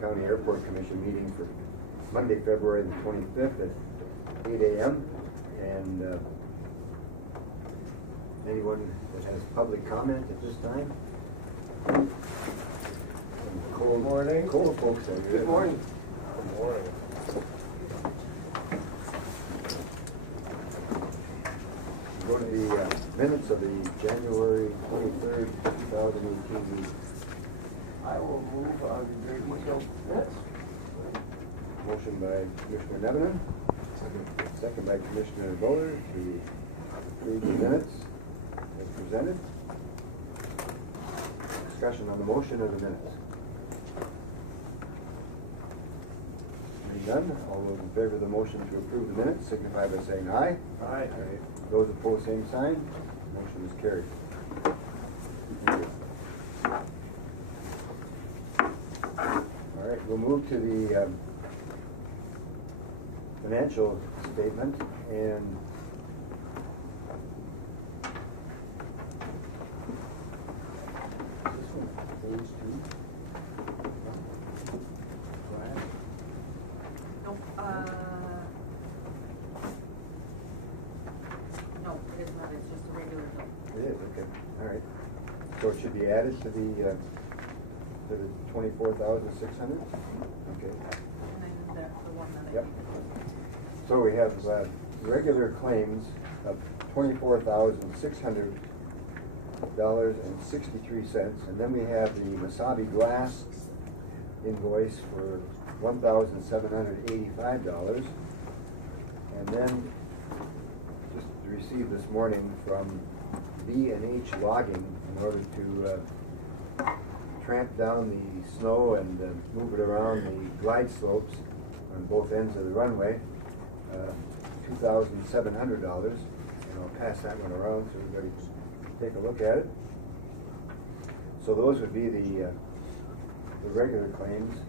County Airport Commission meeting for Monday, February the 25th at 8 a.m. And anyone that has public comment at this time? Good morning. Cold folks out here. Good morning. Good morning. Go to the minutes of the January 23rd, 2018 meeting. I will move on the very detailed minutes. Motion by Commissioner Nevenin. Second by Commissioner Bowler to approve the minutes as presented. Discussion on the motion of the minutes. Hearing none, all those in favor of the motion to approve the minutes signify by saying aye. Aye. Those opposed, same sign. Motion is carried. Thank you. All right, we'll move to the financial statement, and this one, phase 2. Nope, no, it is not, it's just a regular bill. It is, okay, all right. So it should be added to the 24,600? Okay. And I did that for one that I. Yep. So we have regular claims of $24,600.63, and then we have the Masabi Glass invoice for $1,785, and then just received this morning from B&H Logging in order to tramp down the snow and move it around the glide slopes on both ends of the runway, $2,700, and I'll pass that one around so everybody can take a look at it. So those would be the regular claims.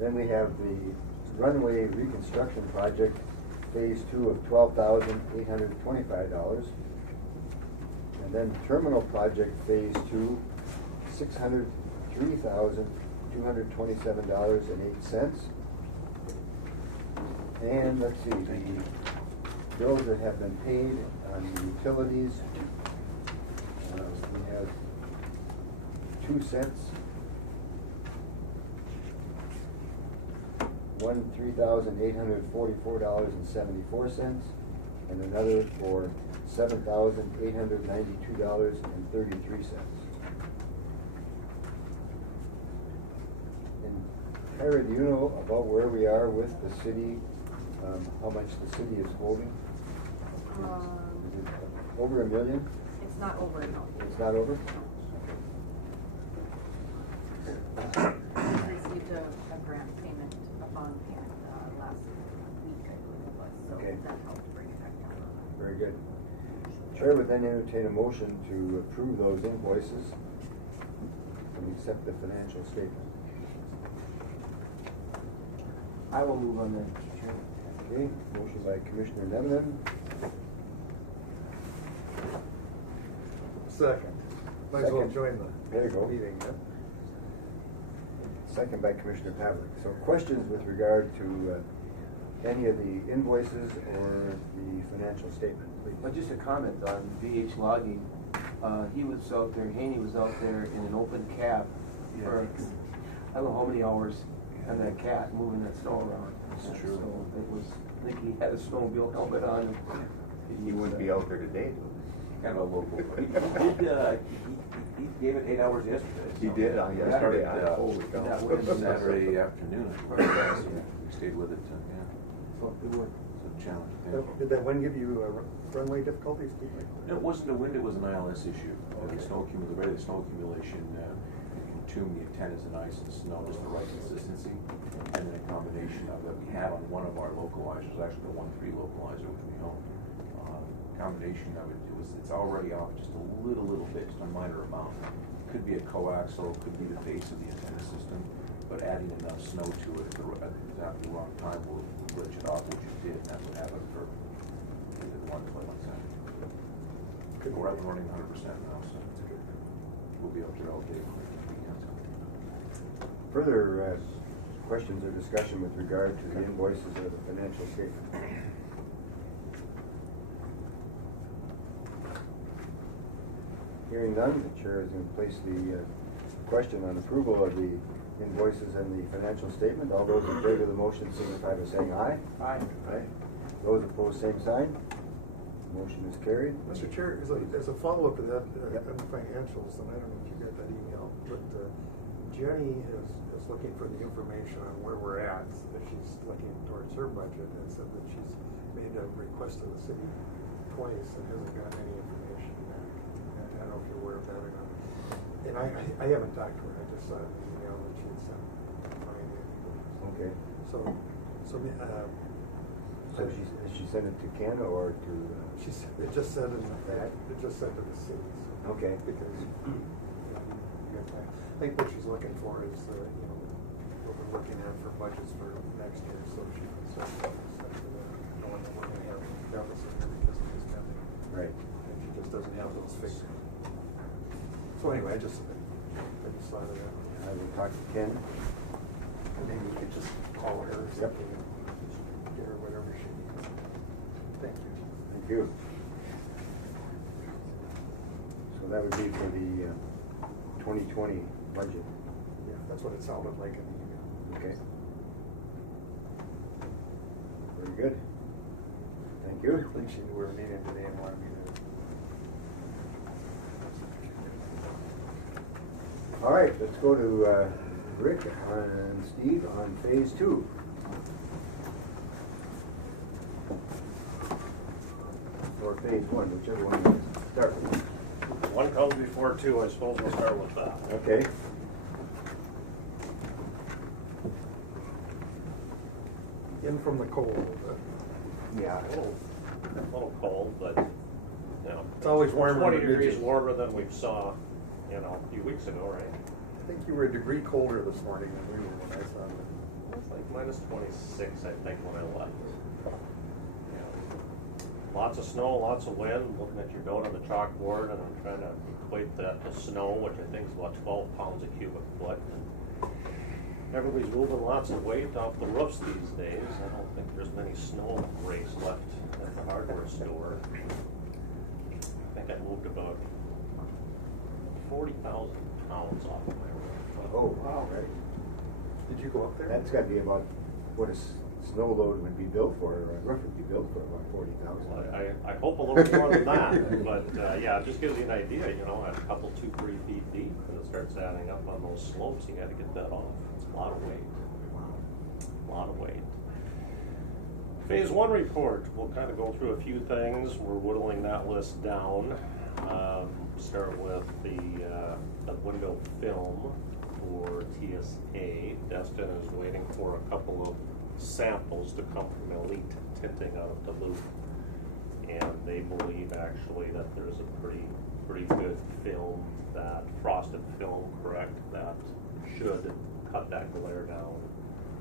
Then we have the runway reconstruction project, phase 2 of $12,825, and then terminal project phase 2, $603,227.08. And let's see, the bills that have been paid on the utilities, we have 2 cents, one $3,844.74, and another for $7,892.33. And Kyra, do you know about where we are with the city, how much the city is holding? Is it over $1 million? It's not over, no. It's not over? We received a grant payment, a bond payment, last week, I believe it was, so Okay. that helped bring it back down. Very good. Chair would then entertain a motion to approve those invoices and accept the financial statement. I will move on that, Mr. Chairman. Okay, motion by Commissioner Nevenin. Second. Might as well Second. join the There you go. meeting, yeah? Second by Commissioner Pavlik. So questions with regard to any of the invoices or the financial statement, please? But just a comment on BH Logging. He was out there, Haney was out there in an open cab for, I don't know how many hours, on that cat, moving that snow around. It's true. So it was, I think he had a snowmobile helmet on. He wouldn't be out there today. Kind of a local. He gave it 8 hours yesterday. He did, yesterday. Holy cow. That was Saturday afternoon. We stayed with it, yeah. So good work. It's a challenge. Did that wind give you runway difficulties? It wasn't a wind, it was an ILS issue. The rate of snow accumulation consumed the antennas and ice and snow, just the right consistency. And then a combination of that we had on one of our localizers, actually the 1.3 localizer, which we own. Combination of it, it's already off just a little bit, just a minor amount. Could be a coaxial, could be the base of the antenna system, but adding enough snow to it at exactly the wrong time will glitch it off, which it did, and that's what happened for either one play on Saturday. We're up and running 100% now, so we'll be up there all day. Further questions or discussion with regard to the invoices or the financial statement? Hearing none, the chair is going to place the question on approval of the invoices and the financial statement. All those in favor of the motion signify by saying aye. Aye. Aye. Those opposed, same sign. Motion is carried. Mr. Chair, as a follow-up to that, Yep. on the financials, and I don't know if you got that email, but Jenny is looking for the information on where we're at, that she's looking towards her budget, and said that she's made a request to the city twice and hasn't gotten any information back. And I don't know if you're aware of that or not. And I haven't talked to her, I just saw an email that she had sent Friday. Okay. So, So has she sent it to Ken or to? it just said That? it just said to the city. So. Okay. Because, I think what she's looking for is, what we're looking at for budgets for next year, so she can start to knowing that we're gonna have deficit because of this spending. Right. And she just doesn't have those figures. So anyway, I just saw that. I will talk to Ken. And maybe we could just call her or Yep. something and get her whatever she needs. Thank you. Thank you. So that would be for the 2020 budget. Yeah, that's what it sounded like in the email. Okay. Very good. Thank you. I think she knew we were meeting today and wanted me All right, let's go to Rick and Steve on phase 2. Or phase 1, whichever one you start with. One comes before two, I suppose we'll start with that. Okay. in from the cold. Yeah. A little cold, but, you know. It's always warmer 20 than degrees midget. warmer than we saw, a few weeks ago, right? I think you were a degree colder this morning than we were when I saw it. It's like minus 26, I think, when I left. Lots of snow, lots of wind, looking at your note on the chalkboard, and I'm trying to equate that to snow, which I think is about 12 pounds a cubic foot. Everybody's moving lots of weight off the roofs these days. I don't think there's many snow rakes left at the hardware store. I think I moved about 40,000 pounds off of my roof. Oh, wow. Right. Did you go up there? That's got to be about what a snow load would be built for, or a roof would be built for, about 40,000. I hope a little more than that, but yeah, it just gives you an idea, a couple, 2-3 feet deep, and it starts adding up on those slopes. You got to get that off. It's a lot of weight. A lot of weight. Phase 1 report. We'll kind of go through a few things. We're whittling that list down. Start with the window film for TSA. Destin is waiting for a couple of samples to come from Elite Tinting out of Duluth, and they believe actually that there's a pretty good film, that frosted film, correct, that should cut that glare down.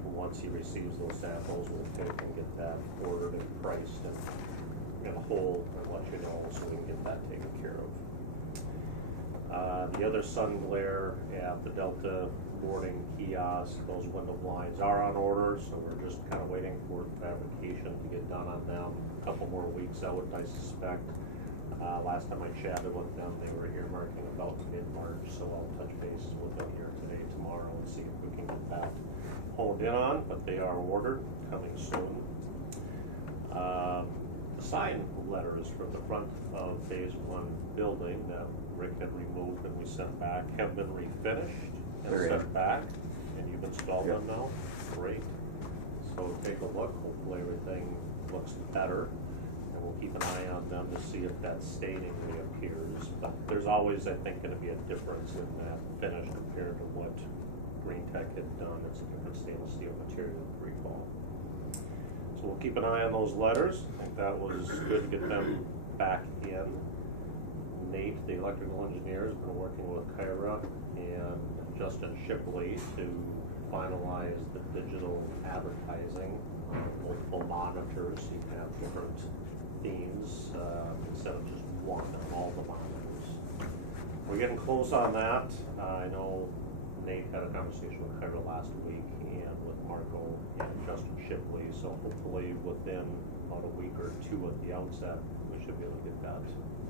Once he receives those samples, we'll take and get that ordered and priced and in a whole and let you know so we can get that taken care of. The other sun glare at the Delta boarding kiosk, those window blinds are on order, so we're just kind of waiting for fabrication to get done on them. A couple more weeks, I suspect. Last time I chatted with them, they were earmarking about mid-March, so I'll touch base with them here today, tomorrow, and see if we can get that honed in on, but they are ordered, coming soon. The sign letters for the front of phase 1 building that Rick had removed and we sent back have been refinished and Very sent good. back, and you've installed Yep. them now. Great. So take a look. Hopefully everything looks better, and we'll keep an eye on them to see if that staining reappears. But there's always, I think, going to be a difference in that finish compared to what Green Tech had done. It's a different stainless steel material, recall. So we'll keep an eye on those letters. I think that was good to get them back in. Nate, the electrical engineer, has been working with Kyra and Justin Shipley to finalize the digital advertising, multiple monitors. You can have different themes instead of just one of all the monitors. We're getting close on that. I know Nate had a conversation with Kyra last week and with Marco and Justin Shipley, so hopefully within about a week or two at the outset, we should be able to get that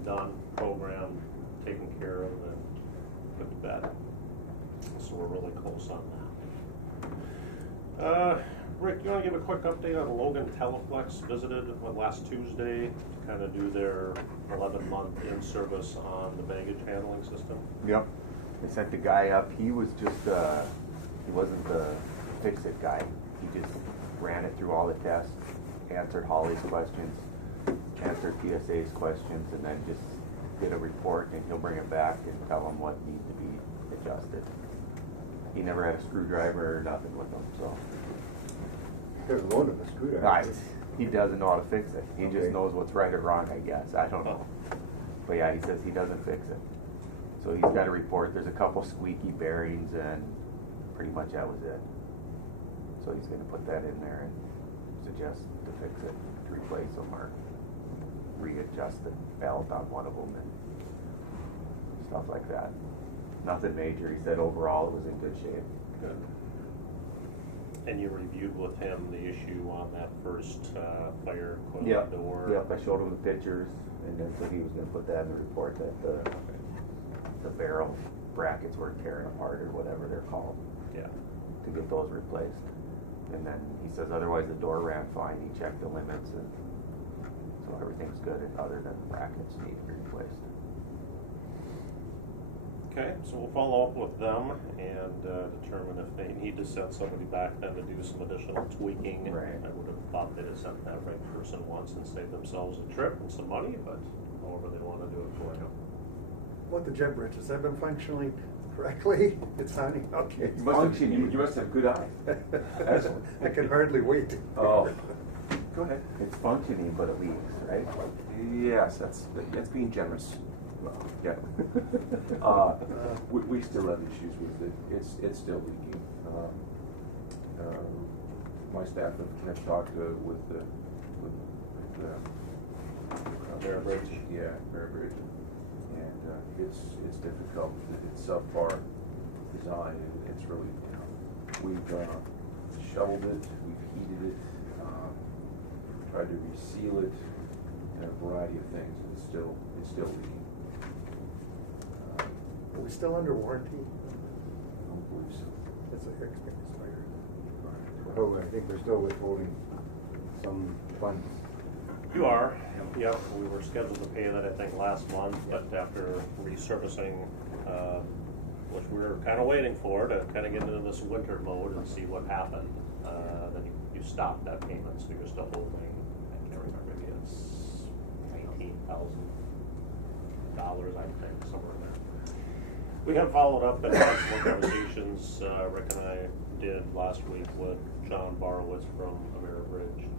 done, programmed, taken care of, and put to bed. So we're really close on that. Rick, you want to give a quick update on Logan Teleflex visited last Tuesday to kind of do their 11-month in-service on the baggage handling system? Yep. They sent the guy up. He was just, he wasn't the fix-it guy. He just ran it through all the tests, answered Holly's questions, answered TSA's questions, and then just did a report, and he'll bring it back and tell them what needs to be adjusted. He never had a screwdriver or nothing with him, so. Could have loaned him a screwdriver. He doesn't know how to fix it. He Okay. just knows what's right or wrong, I guess. I don't know. But yeah, he says he doesn't fix it. So he's got a report. There's a couple squeaky bearings, and pretty much that was it. So he's going to put that in there and suggest to fix it, to replace them or readjust the belt on one of them and stuff like that. Nothing major. He said overall it was in good shape. Good. And you reviewed with him the issue on that first fire coil Yep. door? Yep, I showed him the pictures, and then so he was going to put that in the report that the barrel brackets were tearing apart or whatever they're called, Yeah. to get those replaced. And then he says otherwise the door ran fine. He checked the limits, and so everything's good other than the brackets need to be replaced. Okay, so we'll follow up with them and determine if they need to send somebody back then to do some additional tweaking. Right. I would have thought they'd have sent that right person once and saved themselves a trip and some money, but however they want to do it for you. What the jet bridge, has that been functioning correctly? It's sounding okay. You must have good eyes. Excellent. I can hardly wait. Oh. Go ahead. It's functioning, but it leaks, right? Yes, that's being generous. Yeah. We still have issues with it. It's still leaking. My staff have talked with Bear Bridge. Yeah, Bear Bridge, and it's difficult. It's subpar design. It's really, we've shoveled it, we've heated it, tried to reseal it, and a variety of things. It's still leaking. Are we still under warranty? I don't believe so. It's expired. Oh, I think we're still withholding some funds. You are, yep. We were scheduled to pay that, I think, last month, but after resurfacing, which we were kind of waiting for to kind of get into this winter mode and see what happened, then you stopped that payment, so you're still holding, I can't remember, maybe it's $19,000, I think, somewhere in there. We have followed up and had some more conversations, Rick and I did last week with John Borowitz from Ameribridge.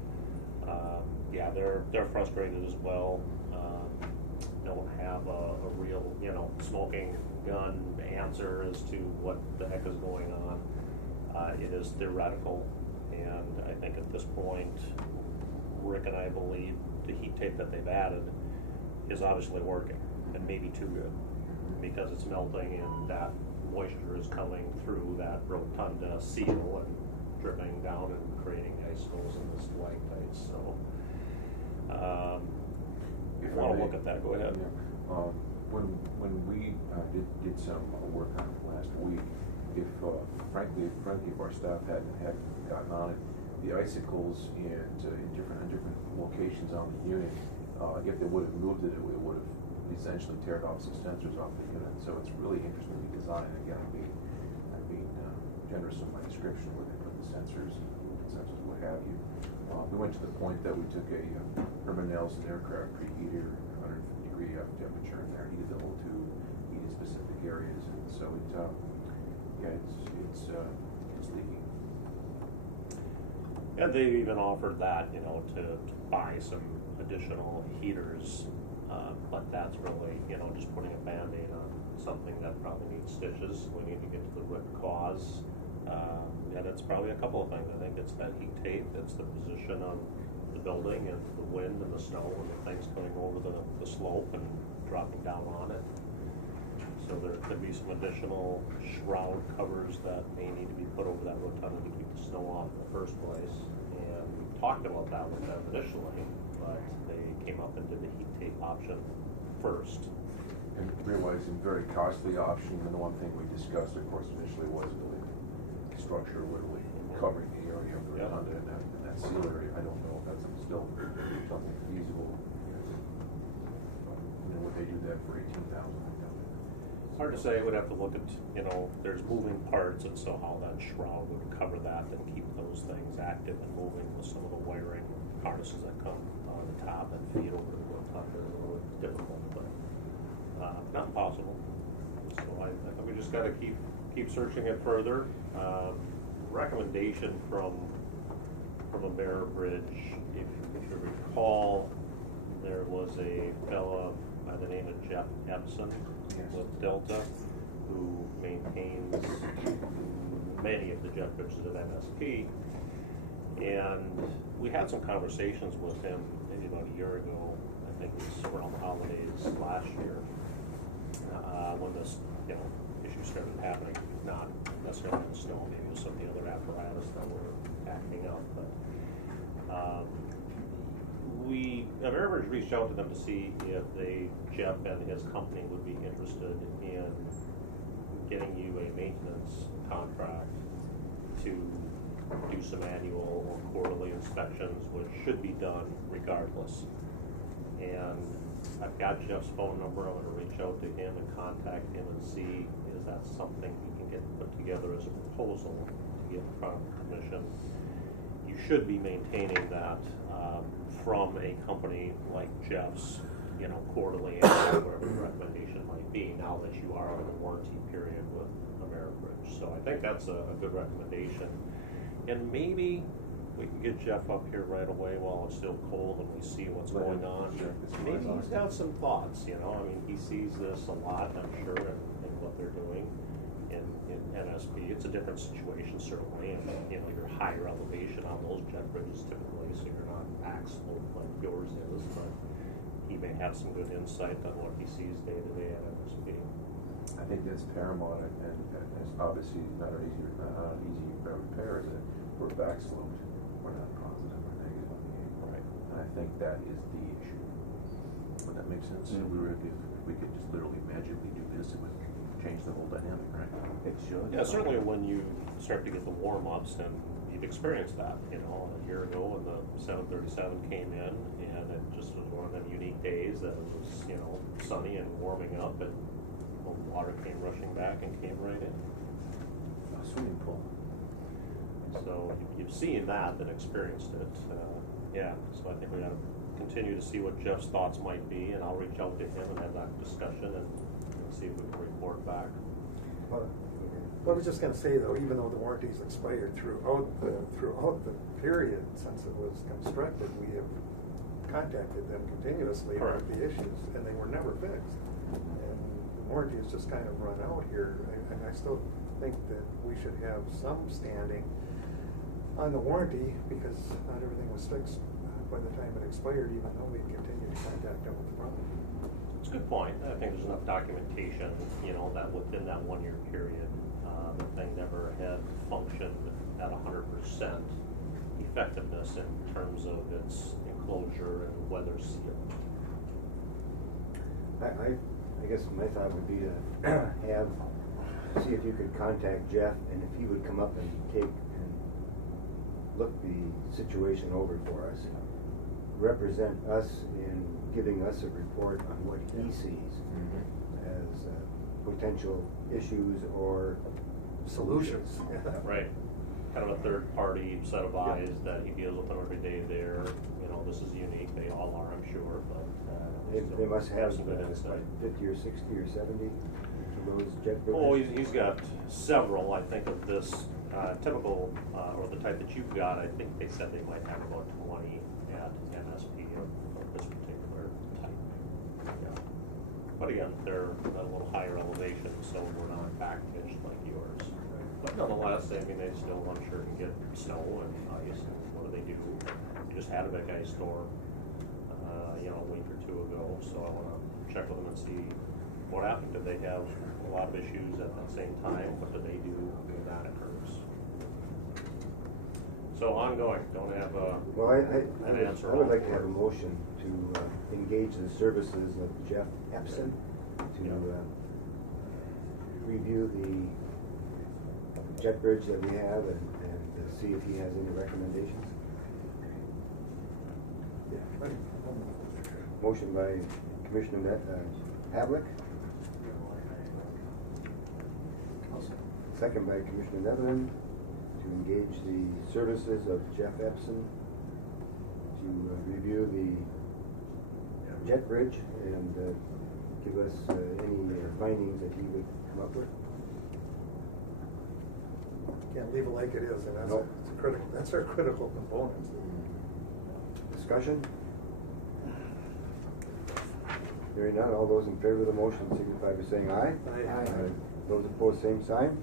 Yeah, they're frustrated as well. Don't have a real, smoking gun answer as to what the heck is going on. It is theoretical, and I think at this point, Rick and I believe the heat tape that they've added is obviously working, and maybe too good, because it's melting and that moisture is coming through that rotunda seal and dripping down and creating icicles and the stalactites. So, if you want to look at that, go ahead. Yeah. When we did some work on it last week, if frankly if our staff hadn't gotten on it, the icicles in different locations on the unit, if they would have moved it, it would have essentially teared off some sensors off the unit. So it's really interestingly designed. Again, I'm being generous in my description with it, with the sensors, what have you. We went to the point that we took a Herman Nelson aircraft preheater, 150-degree temperature in there, heated the whole tube, heated specific areas, and so it's leaking. And they even offered that, to buy some additional heaters, but that's really, just putting a Band-Aid on something that probably needs stitches. We need to get to the root cause. And it's probably a couple of things. I think it's that heat tape, it's the position of the building and the wind and the snow and the things going over the slope and dropping down on it. So there could be some additional shroud covers that may need to be put over that rotunda to keep the snow off in the first place. And we talked about that with them initially, but they came up and did the heat tape option first. And realizing very costly option, and the one thing we discussed, of course, initially was really the structure literally covering the area of the Yep. rotunda and that seal area. I don't know if that's still something feasible. Would they do that for 18,000? Hard to say, we'd have to look at, there's moving parts, and so how that shroud would cover that and keep those things active and moving with some of the wiring harnesses that come on the top and feed over to the rotunda is a little difficult, but not impossible. So I think we just gotta keep searching it further. Recommendation from Ameribridge, if you recall, there was a fella by the name of Jeff Epson with Delta, who maintains many of the jet bridges at MSP. And we had some conversations with him maybe about a year ago, I think it was around the holidays last year, when this issue started happening, not necessarily in the snow, maybe it was some of the other apparatus that were acting up. But Ameribridge reached out to them to see if Jeff and his company would be interested in getting you a maintenance contract to do some annual or quarterly inspections, which should be done regardless. And I've got Jeff's phone number. I'm going to reach out to him and contact him and see is that something we can get put together as a proposal to get in front of the commission. You should be maintaining that from a company like Jeff's, quarterly and whatever the recommendation might be, now that you are in the warranty period with Ameribridge. So I think that's a good recommendation. And maybe we can get Jeff up here right away while it's still cold and we see what's going on. Maybe he's got some thoughts, I mean, he sees this a lot, I'm sure, in what they're doing in NSP. It's a different situation, certainly, and, you're higher elevation on those jet bridges typically, so you're not back slope like yours is, but he may have some good insight on what he sees day to day at MSP. I think that's paramount, and it's obviously not an easy repair, is that we're back sloped. We're not positive or negative on the angle. Right. And I think that is the issue. Would that make sense? Mm-hmm. If we could just literally magically do this, it would change the whole dynamic, right? It should. Yeah, certainly when you start to get the warm-ups, and you've experienced that, a year ago when the 737 came in, and it just was one of them unique days that it was, sunny and warming up, and the water came rushing back and came right in. A swimming pool. So you've seen that and experienced it. So I think we got to continue to see what Jeff's thoughts might be, and I'll reach out to him and have that discussion and see if we can report back. Well, I was just going to say, though, even though the warranty's expired throughout the period since it was constructed, we have contacted them continuously about Correct. the issues, and they were never fixed. And the warranty has just kind of run out here, and I still think that we should have some standing on the warranty, because not everything was fixed by the time it expired, even though we continued to contact them with the problem. It's a good point. I think there's enough documentation, that within that 1 year period, the thing never had functioned at 100% effectiveness in terms of its enclosure and weather seal. I guess my thought would be to see if you could contact Jeff, and if he would come up and look the situation over for us, represent us in giving us a report on what he sees as potential issues or solutions. Right. Kind of a third party set of eyes that he deals with them every day there. This is unique. They all are, I'm sure, but They must have some good insight. 50 or 60 or 70 of those jet bridges. Oh, he's got several, I think, of this typical, or the type that you've got. I think they said they might have about 20 at MSP of this particular type. Yeah. But again, they're at a little higher elevation, so we're not back pitched like yours. But nonetheless, I mean, they still, I'm sure, can get snow and ice. And what do? You just had a big ice storm, a week or two ago, so I want to check with them and see what happened? Did they have a lot of issues at that same time? What do they do when that occurs? So ongoing, don't have a, Well, an answer. I would like to have a motion to engage the services of Jeff Epson to review the jet bridge that we have and see if he has any recommendations. Yeah. Motion by Commissioner Havlic, second by Commissioner Netherland, to engage the services of Jeff Epson to review the jet bridge and give us any findings that he would come up with. Can't leave it like it is, and Nope. that's our critical component. Discussion? Hearing none, all those in favor of the motion signify by saying aye. Aye. Those opposed, same sign.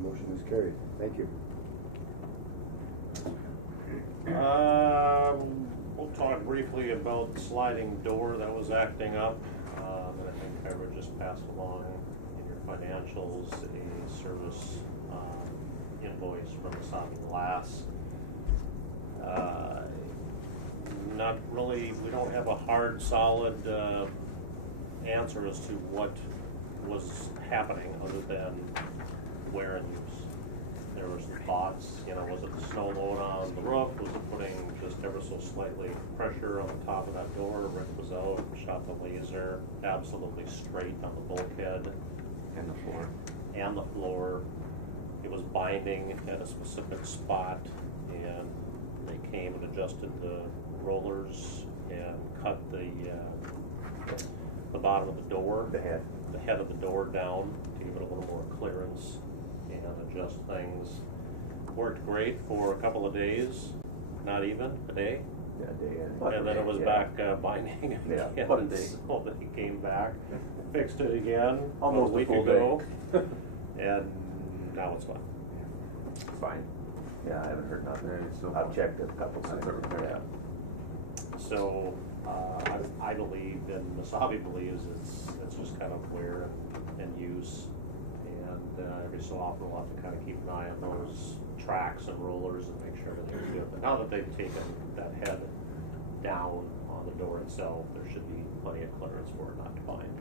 Motion is carried. Thank you. We'll talk briefly about the sliding door that was acting up. And I think Trevor just passed along in your financials a service invoice from Masabi Glass. Not really, we don't have a hard, solid answer as to what was happening other than wear and use. There was thoughts, was it the snow load on the roof? Was it putting just ever so slightly pressure on the top of that door? Rick was out, shot the laser absolutely straight on the bulkhead. And the floor. And the floor. It was binding at a specific spot, and they came and adjusted the rollers and cut the bottom of the door. The head of the door down to give it a little more clearance and adjust things. Worked great for a couple of days, not even a day. Yeah, day And then it was back binding Yeah, again. about a day. So then he came back, fixed it again Almost a a week full ago, and now it's fine. It's fine. Yeah, I haven't heard nothing. Yeah, it's still I've fine. checked it a couple times. Yeah. So I believe, and Masabi believes, it's just kind of wear and use, and every so often we'll have to kind of keep an eye on those tracks and rollers and make sure everything's good. But now that they've taken that head down on the door itself, there should be plenty of clearance for it not to bind.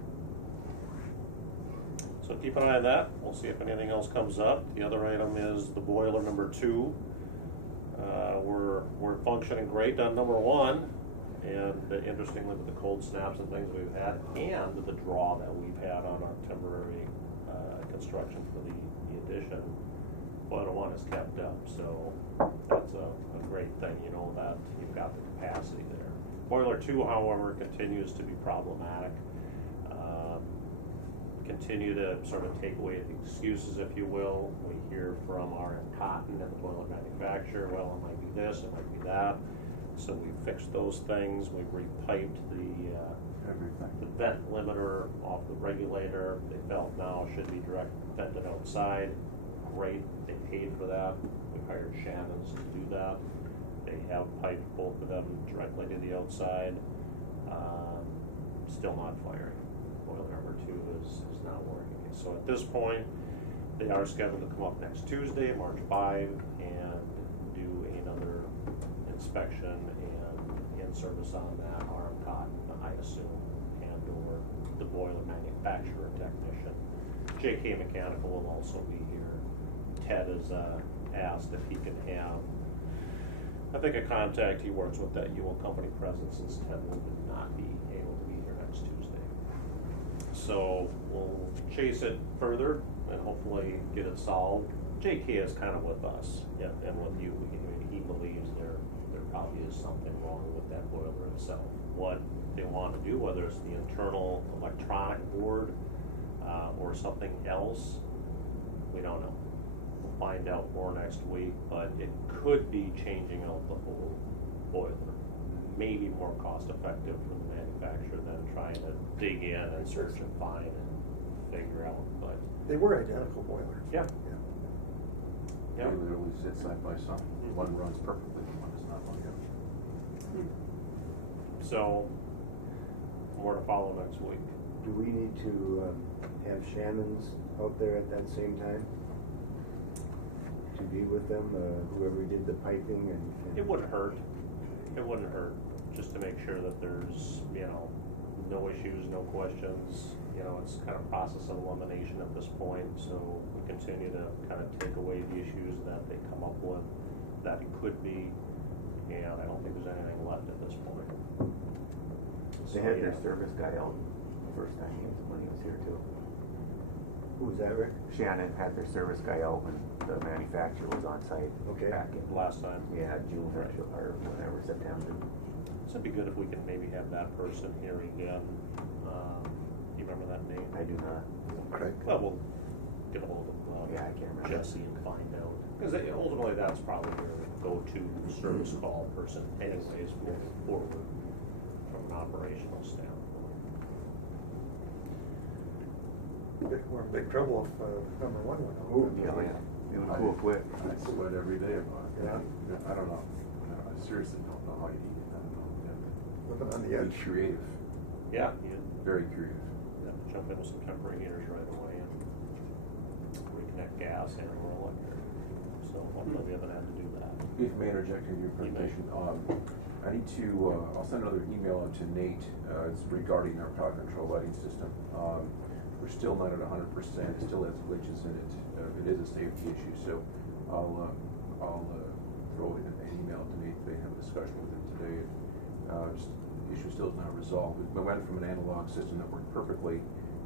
So keep an eye on that. We'll see if anything else comes up. The other item is the boiler number 2. We're functioning great on number 1, and interestingly with the cold snaps and things we've had, and the draw that we've had on our temporary construction for the addition, boiler 1 is kept up. So that's a great thing, that you've got the capacity there. Boiler 2, however, continues to be problematic. Continue to sort of take away the excuses, if you will. We hear from RM Cotton and the boiler manufacturer, well, it might be this, it might be that. So we fixed those things. We've repiped the vent limiter off the regulator. They felt now should be direct vented outside. Great, they paid for that. We hired Shannon's to do that. They have piped both of them directly to the outside. Still not firing. Boiler number 2 is not working. So at this point, they are scheduled to come up next Tuesday, March 5, and do another inspection and in-service on that. RM Cotton, I assume, and/or the boiler manufacturer technician. JK Mechanical will also be here. Ted has asked if he can have, I think, a contact he works with that Ewell Company present, since Ted will not be able to be here next Tuesday. So we'll chase it further and hopefully get it solved. JK is kind of with us and with you. He believes there probably is something wrong with that boiler itself. What they want to do, whether it's the internal electronic board or something else, we don't know. We'll find out more next week, but it could be changing out the whole boiler. Maybe more cost effective for the manufacturer than trying to dig in and search and find and figure out, but. They were identical boilers. Yeah. They literally sit side by side. One runs perfectly, one does not run. So, more to follow next week. Do we need to have Shannon's out there at that same time? To be with them, whoever did the piping and? It wouldn't hurt. It wouldn't hurt, just to make sure that there's, no issues, no questions. It's kind of process of elimination at this point, so we continue to kind of take away the issues that they come up with, that it could be, and I don't think there's anything left at this point. They had their service guy out the first time when he was here too. Who was that, Rick? Shannon had their service guy out when the manufacturer was on site. Okay. Back in, Last time. yeah, June or whatever, September. So it'd be good if we can maybe have that person here again. You remember that name? I do not. Craig. Well, we'll get a hold of Yeah, I can't remember. Jesse and find out. Because ultimately, that's probably your go-to service call person anyways, moving forward from an operational standpoint. We're in big trouble if number one went out. Ooh, Yeah, yeah. It would cool quick. I sweat every day about it. Yeah. I don't know. I seriously don't know how you eat it. I don't know. You have to Living on the be edge. creative, Yeah, you very creative. have to jump into some temporary heaters right away and reconnect gas and or electric. So hopefully we haven't had to do that. If I may interject into your presentation, I need to, I'll send another email out to Nate, it's regarding our power control lighting system. We're still not at 100%, it still has glitches in it, it is a safety issue, so I'll throw in an email to Nate, they have a discussion with him today. Just, the issue still is not resolved. We went from an analog system that worked perfectly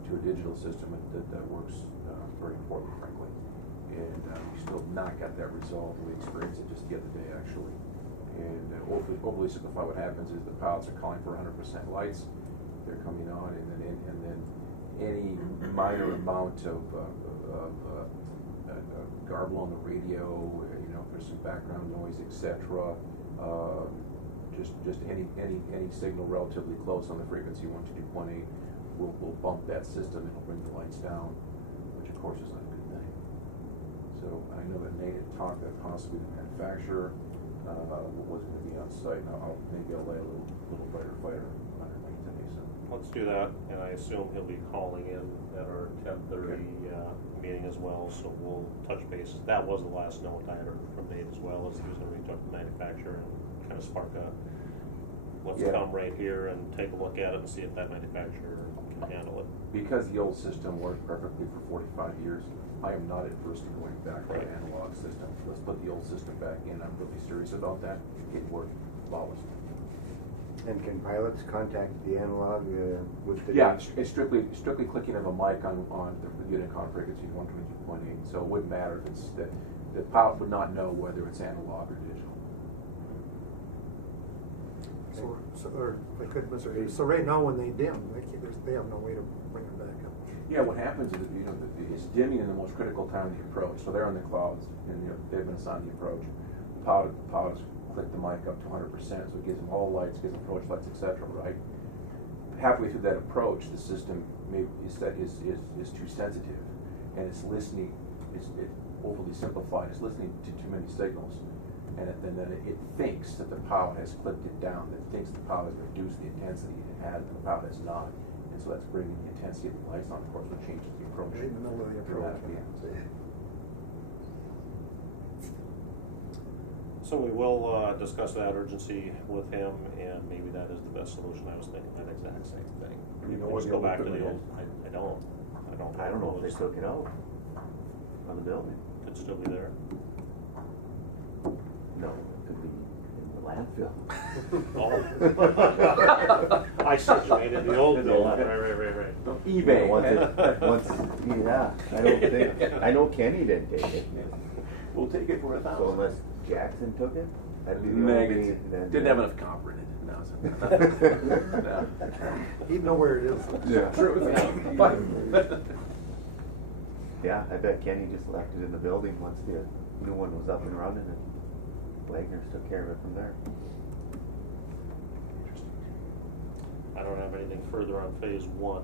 to a digital system that works very poorly, frankly. And we still have not got that resolved. We experienced it just the other day, actually. And overly simplify, what happens is the pilots are calling for 100% lights. They're coming on, and then any minor amount of garble on the radio, if there's some background noise, etc. Just any signal relatively close on the frequency 122.8 will bump that system and it'll bring the lights down, which of course is not a good thing. So I know that Nate had talked that possibly the manufacturer was going to be on site. Now maybe I'll lay a little brighter fighter under Nate today. So Let's do that, and I assume he'll be calling in at our 10:30 meeting as well, so we'll touch base. That was the last note I heard from Nate as well, as he was going to reach out to the manufacturer and kind of spark a, let's come right here and take a look at it and see if that manufacturer can handle it. because the old system worked perfectly for 45 years, I am not adverse to going back to Right. an analog system. Let's put the old system back in. I'm really serious about that. It worked flawlessly. And can pilots contact the analog with the? Yeah, it's strictly clicking of a mic on the unit con frequency 122.8. So it wouldn't matter if it's the pilot would not know whether it's analog or digital. So right now when they dim, they have no way to bring it back up. Yeah, what happens is it's dimming in the most critical time of the approach. So they're on the clouds, and they've been assigned the approach. The pilot click the mic up to 100%, so it gives them all lights, gives them approach lights, etc. Right? Halfway through that approach, the system is too sensitive, and it's listening. It's overly simplified. It's listening to too many signals, and then it thinks that the pilot has clipped it down. It thinks the pilot has reduced the intensity. It has, but the pilot has not. And so that's bringing the intensity of the lights on, of course, which changes the approach. Right in the middle of the approach. dramatically. So we will discuss that urgency with him, and maybe that is the best solution. I was thinking that exact same thing. You know Let's what go the back to the equipment old. is? I don't know if they took it out on the building. Could still be there. No, it could be in the landfill. Oh. I situated the old building. Right. eBay. I know Kenny didn't take it. We'll take it for $1,000. So unless Jackson took it, that'd be the Negative. only. Then, Didn't have enough copper in it. No. He'd know where it is. Yeah. True. Yeah, I bet Kenny just left it in the building once the new one was up and running, and Wagner's took care of it from there. I don't have anything further on phase one.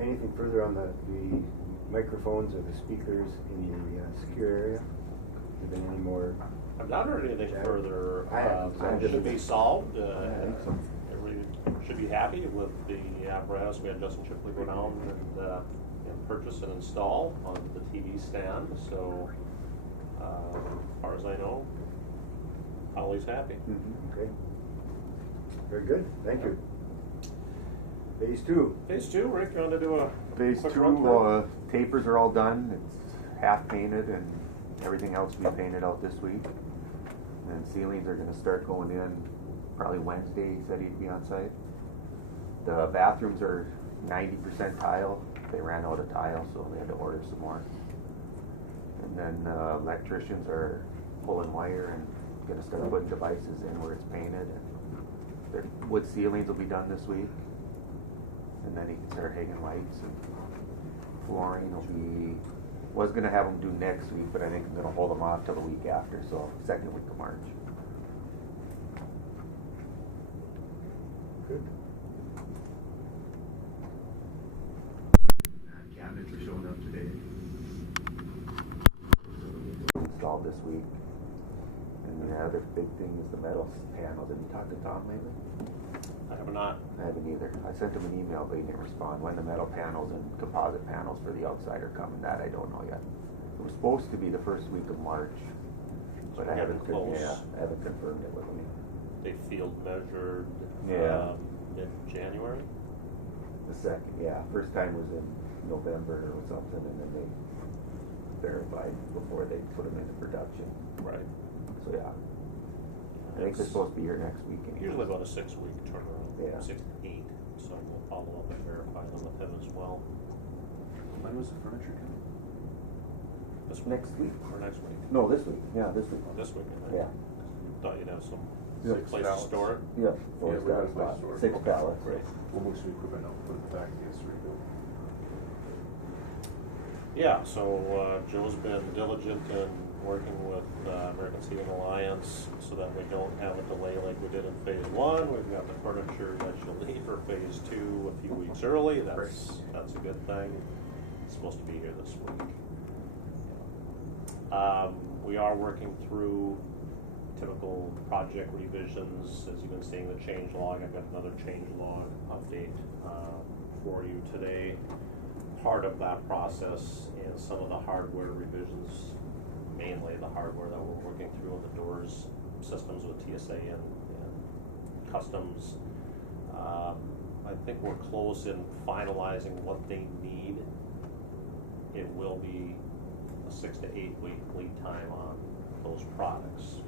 Anything further on the microphones or the speakers in the secure area? Have been any more? I've not heard anything Jack? further. I haven't. Should be solved. I think so. Everybody should be happy with the apparatus. We had Justin Chipley go down and purchase and install on the TV stand. So, as far as I know, Holly's happy. Okay. Very good, thank you. Phase 2. Phase 2, Rick, you want to do a Phase quick 2, run through? tapers are all done. It's half painted and everything else will be painted out this week. And ceilings are going to start going in probably Wednesday. He said he'd be on site. The bathrooms are 90% tile. They ran out of tile, so they had to order some more. And then electricians are pulling wire and going to start putting devices in where it's painted. And the wood ceilings will be done this week. And then he can start hanging lights, and flooring will be, was going to have them do next week, but I think I'm going to hold them off till the week after, so second week of March. Good. Cabinets are showing up today. Installed this week. And the other big thing is the metal panels. Have you talked to Tom lately? I have not. I haven't either. I sent him an email, but he didn't respond. When the metal panels and composite panels for the outside are coming, that I don't know yet. It was supposed to be the first week of March, but I haven't, Close. I haven't confirmed it with him. They field measured mid-January. The second, first time was in November or something, and then they verified before they put them into production. Right. So I think they're supposed to be here next week. Anyway. Usually about a 6-week turnaround. Yeah. 6 to 8. So we'll follow up and verify them with him as well. When was the furniture coming? This week? Next week. Or next week? No, this week. Yeah, this week. This week, I think. Yeah. Thought you'd have some Yeah. place to store it. Yeah. Yeah, we got a place to store it. 6 pallets. Great. We'll move some equipment out, put it back against the rebuild. Yeah, so Joe's been diligent in working with American Seating Alliance so that we don't have a delay like we did in phase 1. We've got the furniture that you'll need for phase 2 a few weeks early. That's a good thing. It's supposed to be here this week. We are working through typical project revisions. As you've been seeing the change log, I've got another change log update for you today. Part of that process is some of the hardware revisions, mainly the hardware that we're working through on the doors systems with TSA and customs. I think we're close in finalizing what they need. It will be a 6 to 8 week lead time on those products.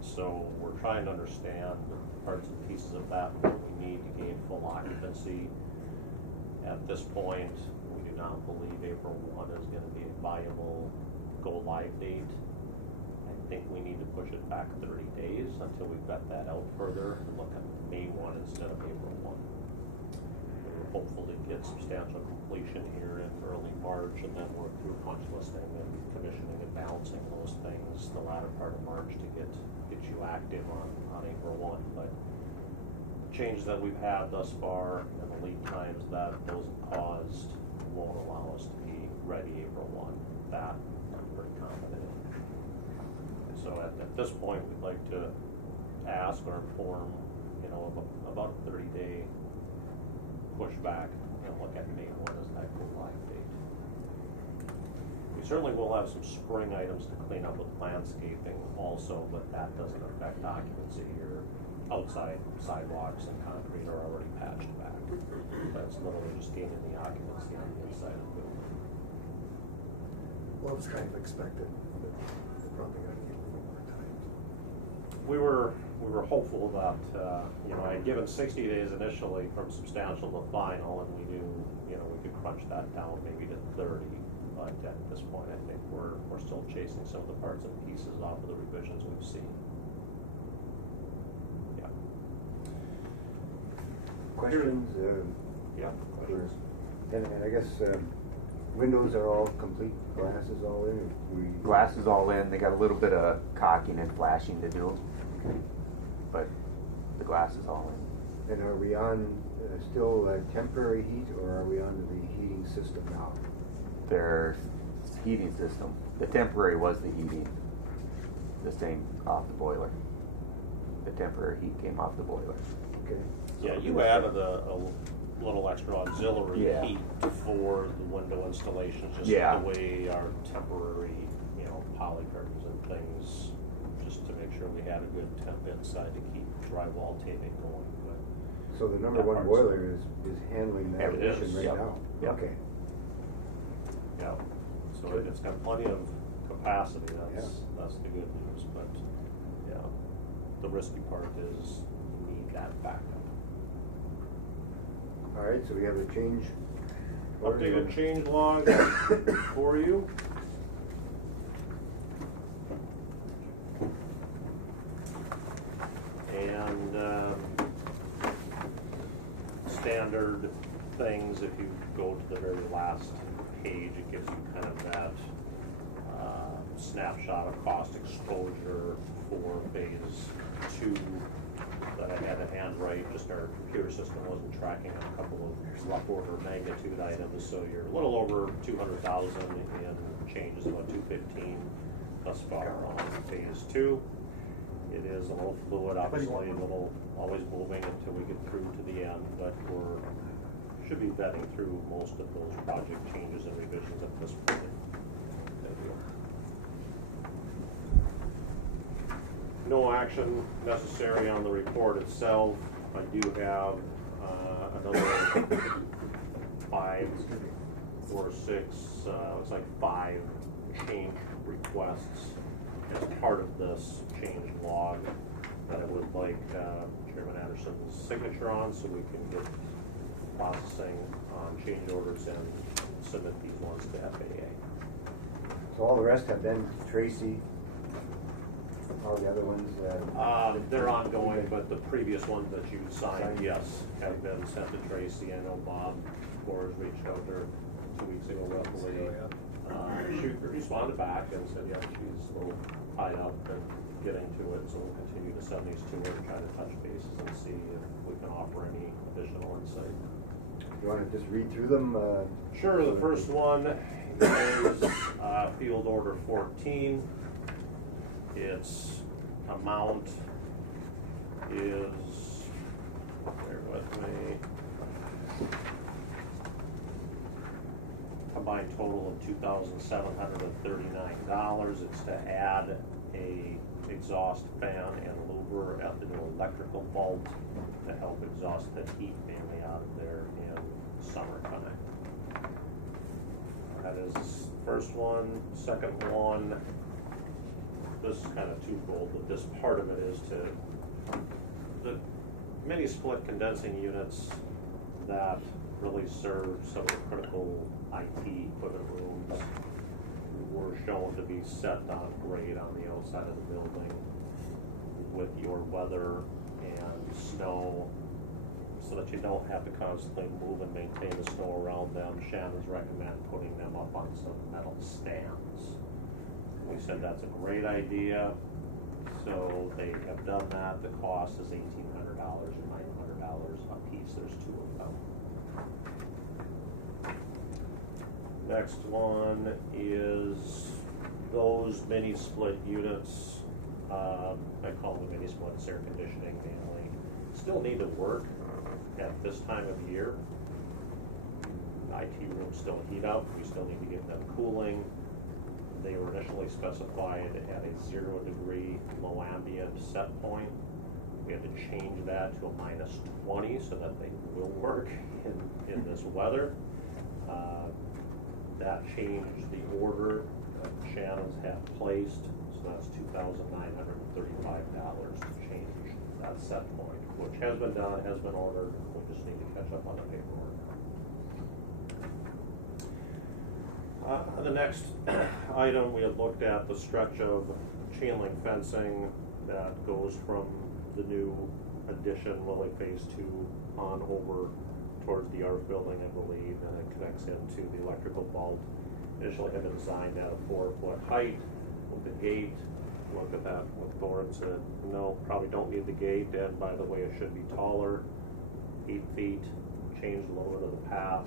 So we're trying to understand parts and pieces of that, what we need to gain full occupancy. At this point, we do not believe April 1 is going to be a viable go-live date. I think we need to push it back 30 days until we've got that out further and look at May 1 instead of April 1. We're hopeful to get substantial completion here in early March and then work through punch listing and commissioning and balancing those things the latter part of March to get you active on April 1. But changes that we've had thus far and the lead times that those have caused won't allow us to be ready April 1. That I'm pretty confident in. And so at this point, we'd like to ask or inform, about a 30-day pushback and look at May 1 as that go live date. We certainly will have some spring items to clean up with landscaping also, but that doesn't affect occupancy here. Outside sidewalks and concrete are already patched back. That's literally just gaining the occupancy on the inside of the building. Well, it was kind of expected, but they're probably gonna need a little more time. We were hopeful that, I had given 60 days initially from substantial to final, and we knew, we could crunch that down maybe to 30. But at this point, I think we're still chasing some of the parts and pieces off of the revisions we've seen. Yeah. Questions? Yeah. Questions? And I guess windows are all complete, glass is all in? Glass is all in. They got a little bit of caulking and flashing to do, but the glass is all in. And are we on still temporary heat, or are we on the heating system now? Their heating system. The temporary was the heating, the same off the boiler. The temporary heat came off the boiler. Okay. Yeah, you added a little extra auxiliary Yeah. heat for the window installations, just Yeah. the way our temporary, poly curtains and things, just to make sure we had a good temp inside to keep drywall taping going, but. So the number That one part's- boiler is handling that It is, addition right yep, now? yep. Okay. Yeah, so it's got plenty of capacity, that's the good news, but, yeah, the risky part is you need that backup. All right, so we have the change. order Updated then. change log for you. And, standard things, if you go to the very last page, it gives you kind of that, snapshot of cost exposure for phase 2 that I had to handwrite, just our computer system wasn't tracking a couple of rough order magnitude items, so you're a little over 200,000 in changes, about 215 thus far on phase 2. It is a little fluid, obviously, a little always moving until we get through to the end, but should be vetting through most of those project changes and revisions at this point. Thank you. No action necessary on the report itself. I do have another 5 or 6, it's like 5 change requests as part of this change log that I would like Chairman Anderson's signature on, so we can get processing on change orders and submit these ones to FAA. So all the rest have been Tracy, all the other ones? They're ongoing, but the previous ones that you signed, yes, have been sent to Tracy. I know Bob Gores reached out there 2 weeks ago roughly. She responded back and said, yeah, she's a little tied up and getting to it, so we'll continue to send these to her and try to touch bases and see if we can offer any additional insight. You want to just read through them? Sure, the first one is Field Order 14. Its amount is, bear with me, combined total of $2,739. It's to add a exhaust fan and louver at the new electrical vault to help exhaust the heat mainly out of there in summertime. That is the first one. Second one, this is kind of twofold, but this part of it is to the mini split condensing units that really serve some of the critical IT equipment rooms were shown to be set on grade on the outside of the building with your weather and snow, so that you don't have to constantly move and maintain the snow around them. Shannon's recommend putting them up on some metal stands. We said that's a great idea, so they have done that. The cost is $1,800 and $900 a piece. There's 2 of them. Next one is those mini split units. I call them mini splits, air conditioning mainly. Still need to work at this time of year. IT rooms still heat up. We still need to get them cooling. They were initially specified at a 0 degree low ambient set point. We had to change that to a -20 so that they will work in this weather. That changed the order that Shannon's had placed, so that's $2,935 to change that set point, which has been done, has been ordered. We just need to catch up on the paperwork. The next item, we had looked at the stretch of chain link fencing that goes from the new addition, Lily Phase 2, on over towards the art building, I believe, and it connects into the electrical vault. Initially had been designed at a 4-foot height with the gate. Looked at that with Thor and said, no, probably don't need the gate, and by the way, it should be taller, 8 feet, changed a little bit of the path.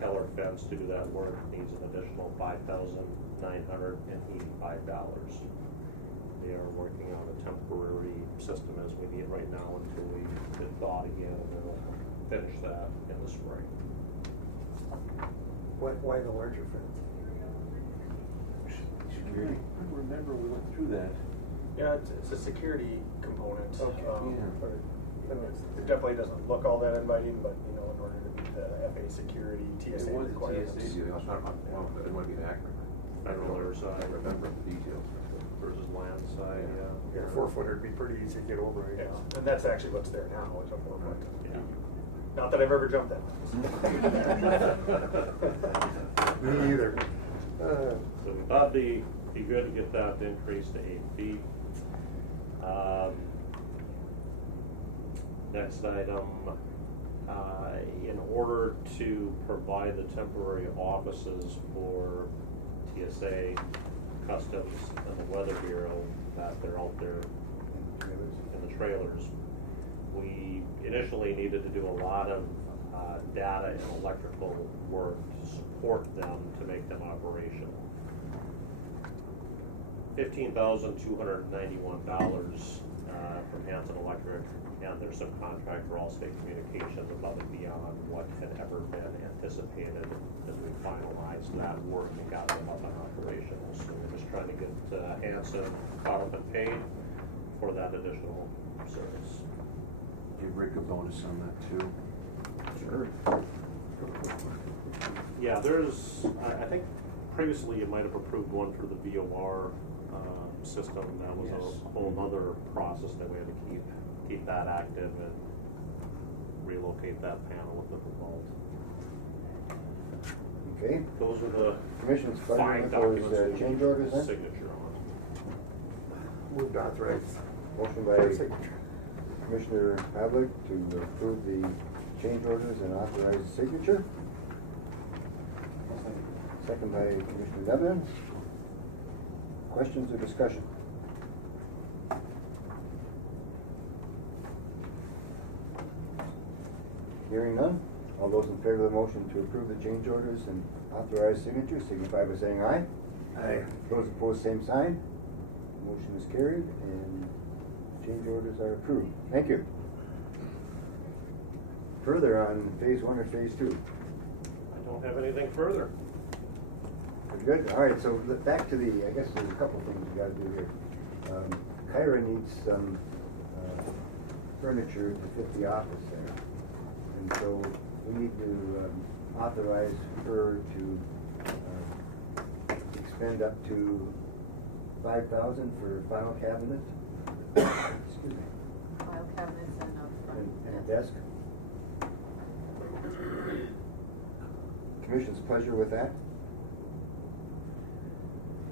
Keller fence to do that work needs an additional $5,985. They are working on a temporary system as we need right now until we get thought again, and then we'll finish that in the spring. Why the larger fence? Security? I remember we went through that. Yeah, it's a security component. Okay. But it definitely doesn't look all that inviting, but, you know, in order to meet the FAA security, TSA It was the requirements. TSA deal, I was talking about, well, I didn't want to be an acronym. Federal airside. I remember the details. Versus land side, yeah. Yeah, 4-footer would be pretty easy to get over right Yeah, now. and that's actually what's there now, is a 4-foot. Yeah. Not that I've ever jumped that. Me either. So we thought it'd be good to get that increase to 8 feet. Next item, in order to provide the temporary offices for TSA, Customs, and the Weather Bureau, that they're out there in the trailers, we initially needed to do a lot of data and electrical work to support them to make them operational. $15,291 from Hanson Electric and their subcontractor Allstate Communications, above and beyond what had ever been anticipated as we finalized that work and got them up and operational. So we're just trying to get Hanson caught up and paid for that additional service. Give Rick a bonus on that too. Sure. Yeah, there's, I think previously you might have approved one for the VOR system. That was Yes. a whole other process that we had to keep that active and relocate that panel within the vault. Okay, Those were the Commission's fine pleasure documents for we change need orders then? signature on. Moved authorize. Motion by Signature. Commissioner Pavlik to approve the change orders and authorize signature. Second by Commissioner Devlin. Questions or discussion? Hearing none, all those in favor of the motion to approve the change orders and authorize signature signify by saying aye. Aye. Those opposed, same sign. Motion is carried and change orders are approved. Thank you. Further on phase 1 or phase 2? I don't have anything further. Very good. All right, so back to the, I guess there's a couple things we gotta do here. Kyra needs some furniture to fit the office there. And so we need to authorize her to expend up to $5,000 for file cabinet. Excuse me. File cabinets and a front And a desk. Commission's pleasure with that?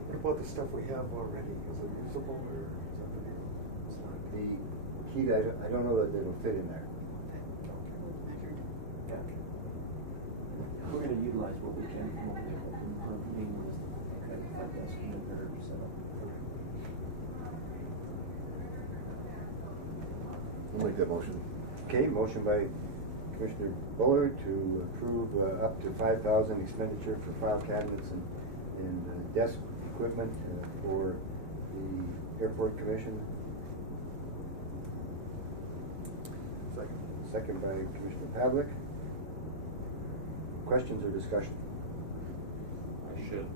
What about the stuff we have already? Is it usable or is that the deal? It's not. The key, I don't know that it'll fit in there. Yeah. We're gonna utilize what we can from what we have from being with the front desk and their setup. I'll make that motion. Okay, motion by Commissioner Bullard to approve up to $5,000 expenditure for file cabinets and desk equipment for the Airport Commission. Second. Second by Commissioner Pavlik. Questions or discussion? I should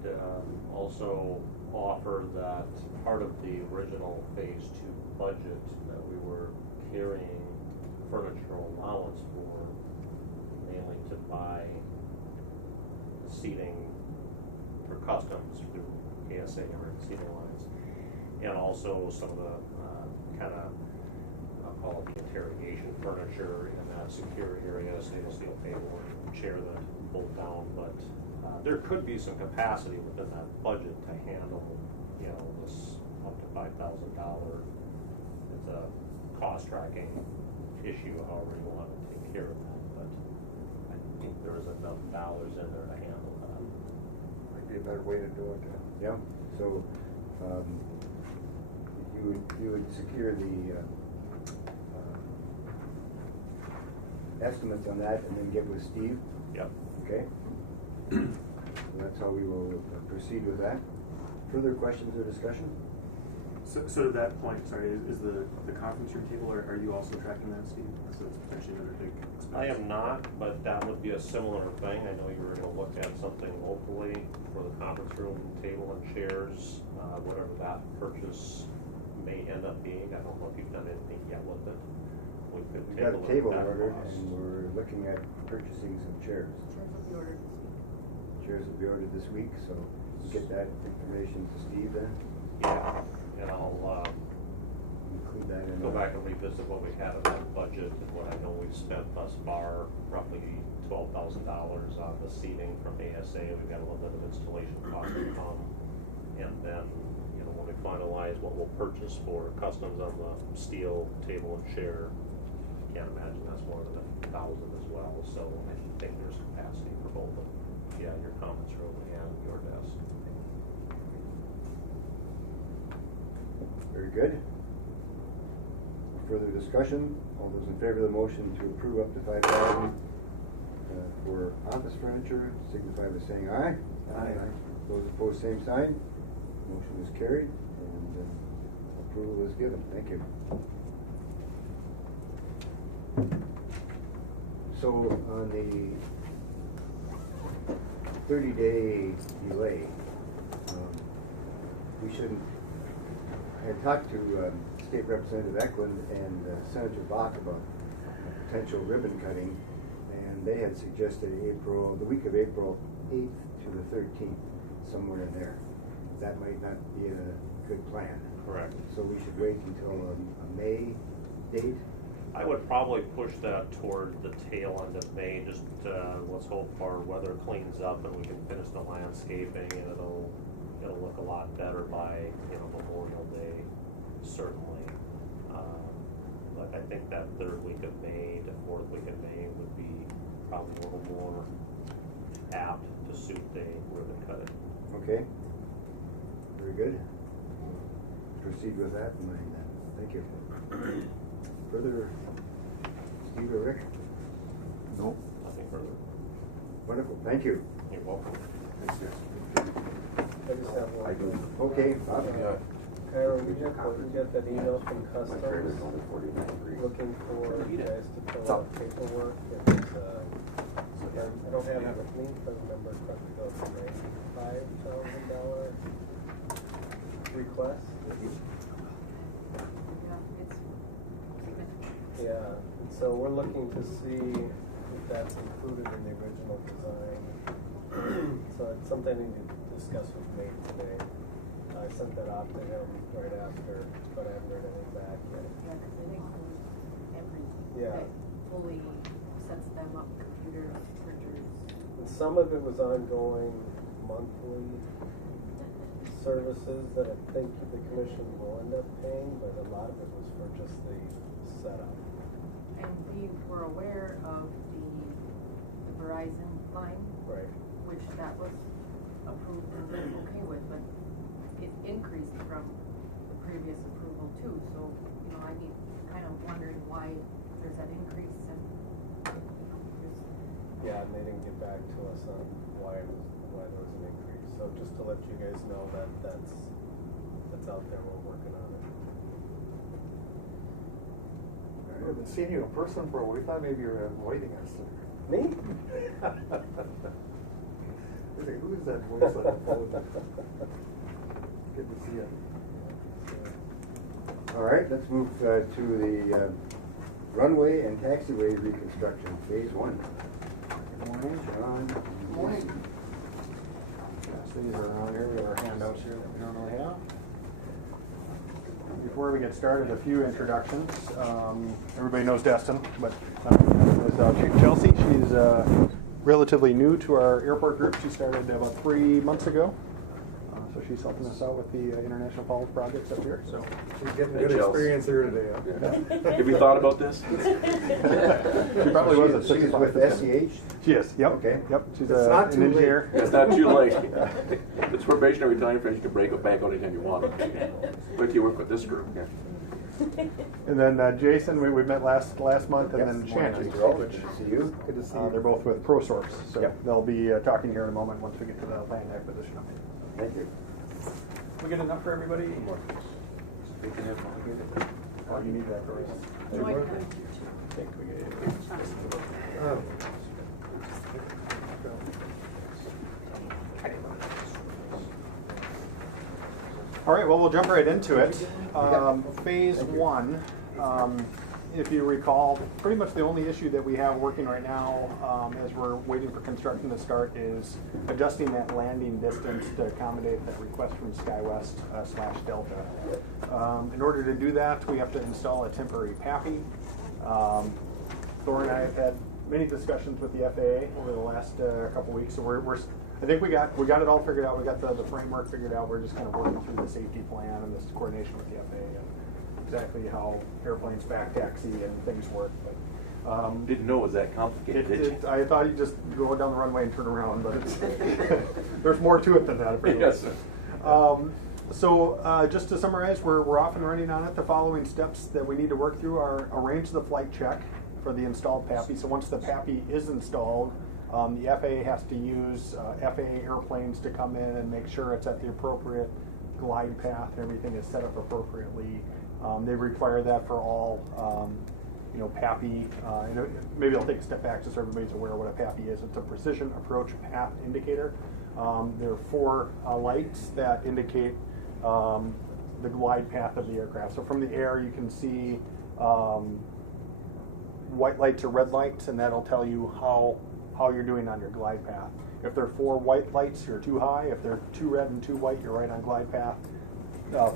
also offer that part of the original phase 2 budget that we were carrying furniture allowance for, mainly to buy the seating for Customs through ASA emergency lines, and also some of the I'll call it the interrogation furniture in that secure area, stainless steel table and chair that fold down, but there could be some capacity within that budget to handle, this up to $5,000. It's a cost tracking issue, however you want to take care of that, but I think there is enough dollars in there to handle that. Might be a better way to do it. Yeah, so you would secure the estimates on that and then get with Steve, Yep. okay? So that's how we will proceed with that. Further questions or discussion? So to that point, sorry, is the conference room table, are you also tracking that, Steve? So it's potentially another big expense. I am not, but that would be a similar thing. I know you were gonna look at something locally for the conference room table and chairs, whatever that purchase may end up being. I don't know if you've done anything yet with it. We could We got a table table it at that ordered, cost. and we're looking at purchasing some chairs. Chairs will be ordered this week. Chairs will be ordered this week, so we'll get that information to Steve then, Yeah, and I'll, include that in. go back and revisit what we had in that budget and what I know we've spent thus far, roughly $12,000 on the seating from ASA. We've got a little bit of installation cost to come. And then, you know, when we finalize what we'll purchase for customs on the steel table and chair, can't imagine that's more than 1,000 as well. So I think there's capacity for both of, yeah, your conference room and your desk. Very good. Further discussion? All those in favor of the motion to approve up to 5,000 for office furniture, signify by saying aye. Aye. Those opposed, same sign. Motion is carried, and approval is given. Thank you. So on the 30-day delay, we shouldn't. I had talked to State Representative Eklund and Senator Bach about potential ribbon cutting, and they had suggested the week of April 8th to the 13th, somewhere in there. That might not be a good plan. Correct. So we should wait until a May date. I would probably push that toward the tail end of May. Just let's hope our weather cleans up and we can finish the landscaping, and it'll look a lot better by Memorial Day, certainly. But I think that third week of May to fourth week of May would be probably a little more apt to suit the ribbon cutting. Okay. Very good. Proceed with that in mind then. Thank you. Further, Steve or Rick? No. Nothing further. Wonderful. Thank you. You're welcome. Thanks, guys. I just have one. I do. Okay, Bob. Kyra, we got that email from Customs looking for you guys to fill out paperwork. It's, I don't have it with me, if I remember correctly, it was a $95,000 request. Yeah, it's significant. Yeah, and so we're looking to see if that's included in the original design. So it's something I need to discuss with Nate today. I sent that off to him right after, but I haven't heard anything back yet. Yeah, because it includes everything. Yeah. It fully sets them up, computers, printers. And some of it was ongoing monthly services that I think the commission will end up paying, but a lot of it was for just the setup. And we were aware of the Verizon line, Right. which that was approved and we're okay with, but it increased from the previous approval too. So, I'd be kind of wondering why there's that increase and, just. Yeah, and they didn't get back to us on why there was an increase. So just to let you guys know that that's out there, we're working on it. I've been seeing you in person for a while. We thought maybe you were avoiding us. Me? Who is that voice on the phone? Good to see you. All right, let's move to the runway and taxiway reconstruction, phase 1. Good morning. John. Good morning. Yes, these are around here. We have our handouts here that we normally have. Before we get started, a few introductions. Everybody knows Destin, but this is Chief Chelsea. She's relatively new to our airport group. She started about 3 months ago. So she's helping us out with the International Falls projects up here. So She's getting Hey, good Chelsea. experience here today. Huh? Have you thought about this? she probably was at She's 65%. with SEH? She is. Yep. Okay. Yep. She's It's not an too late. engineer. It's not too late. It's probationary time frame. You can break a bank anytime you want. But you work with this group. Yeah. And then Jason, we met last month, and Yep. then Shannon, Good which to see you. Good to see they're you. both with ProSource. So Yep. they'll be talking here in a moment once we get to the land acquisition update. Thank you. We get enough for everybody? They can have fun with it. Oh, you need that, Doris. Joint I think we get it. Oh. All right, well, we'll jump right into it. Phase one, if you recall, pretty much the only issue that we have working right now as we're waiting for construction to start is adjusting that landing distance to accommodate that request from SkyWest / Delta. In order to do that, we have to install a temporary PAPI. Thor and I have had many discussions with the FAA over the last couple weeks, so I think we got it all figured out. We got the framework figured out. We're just kind of working through the safety plan and this coordination with the FAA and exactly how airplanes back taxi and things work. But Didn't know it was that complicated, did you? I thought you'd just go down the runway and turn around, but it's, there's more to it than that. Yes, sir. So just to summarize, we're off and running on it. The following steps that we need to work through are arrange the flight check for the installed PAPI. So once the PAPI is installed, the FAA has to use FAA airplanes to come in and make sure it's at the appropriate glide path and everything is set up appropriately. They require that for all PAPI. Maybe I'll take a step back just so everybody's aware of what a PAPI is. It's a precision approach path indicator. There are 4 lights that indicate the glide path of the aircraft. So from the air you can see white lights or red lights, and that'll tell you how you're doing on your glide path. If there are 4 white lights, you're too high. If they're 2 red and 2 white, you're right on glide path.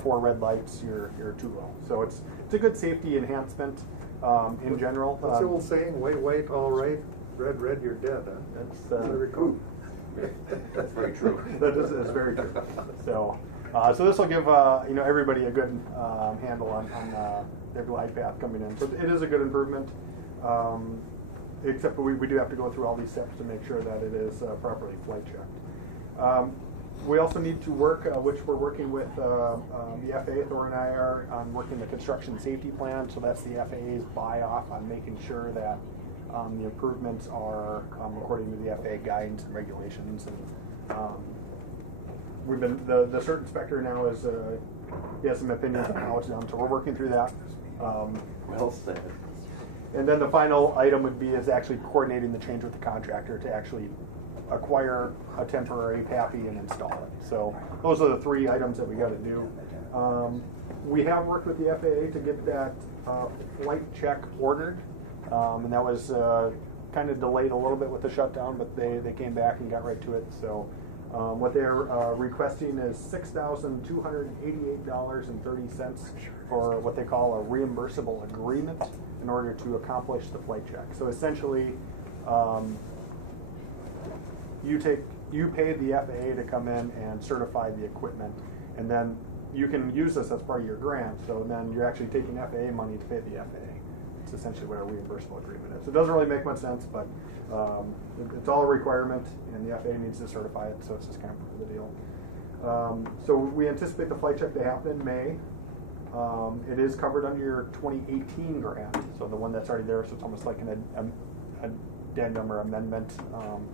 4 red lights, you're too low. So it's a good safety enhancement in general. What's the old saying? White, all right. Red, you're dead, huh? That's very cool. That's very true. That is very true. So this will give everybody a good handle on their glide path coming in. So it is a good improvement. Except for we do have to go through all these steps to make sure that it is properly flight checked. We also need to work, which we're working with the FAA, Thor and I are on working the construction safety plan. So that's the FAA's buy-off on making sure that the improvements are according to the FAA guidance and regulations. And we've been the cert inspector now is he has some opinions on how it's done. So we're working through that. Well said. And then the final item would be is actually coordinating the change with the contractor to actually acquire a temporary PAPI and install it. So those are the 3 items that we got to do. We have worked with the FAA to get that flight check ordered, and that was kind of delayed a little bit with the shutdown, but they came back and got right to it. So what they're requesting is $6,288.30 for what they call a reimbursable agreement in order to accomplish the flight check. So essentially, you paid the FAA to come in and certify the equipment, and then you can use this as part of your grant. So then you're actually taking FAA money to pay the FAA. It's essentially what a reimbursable agreement is. It doesn't really make much sense, but it's all a requirement, and the FAA needs to certify it, so it's just kind of part of the deal. So we anticipate the flight check to happen in May. It is covered under your 2018 grant, so the one that's already there, so it's almost like an addendum or amendment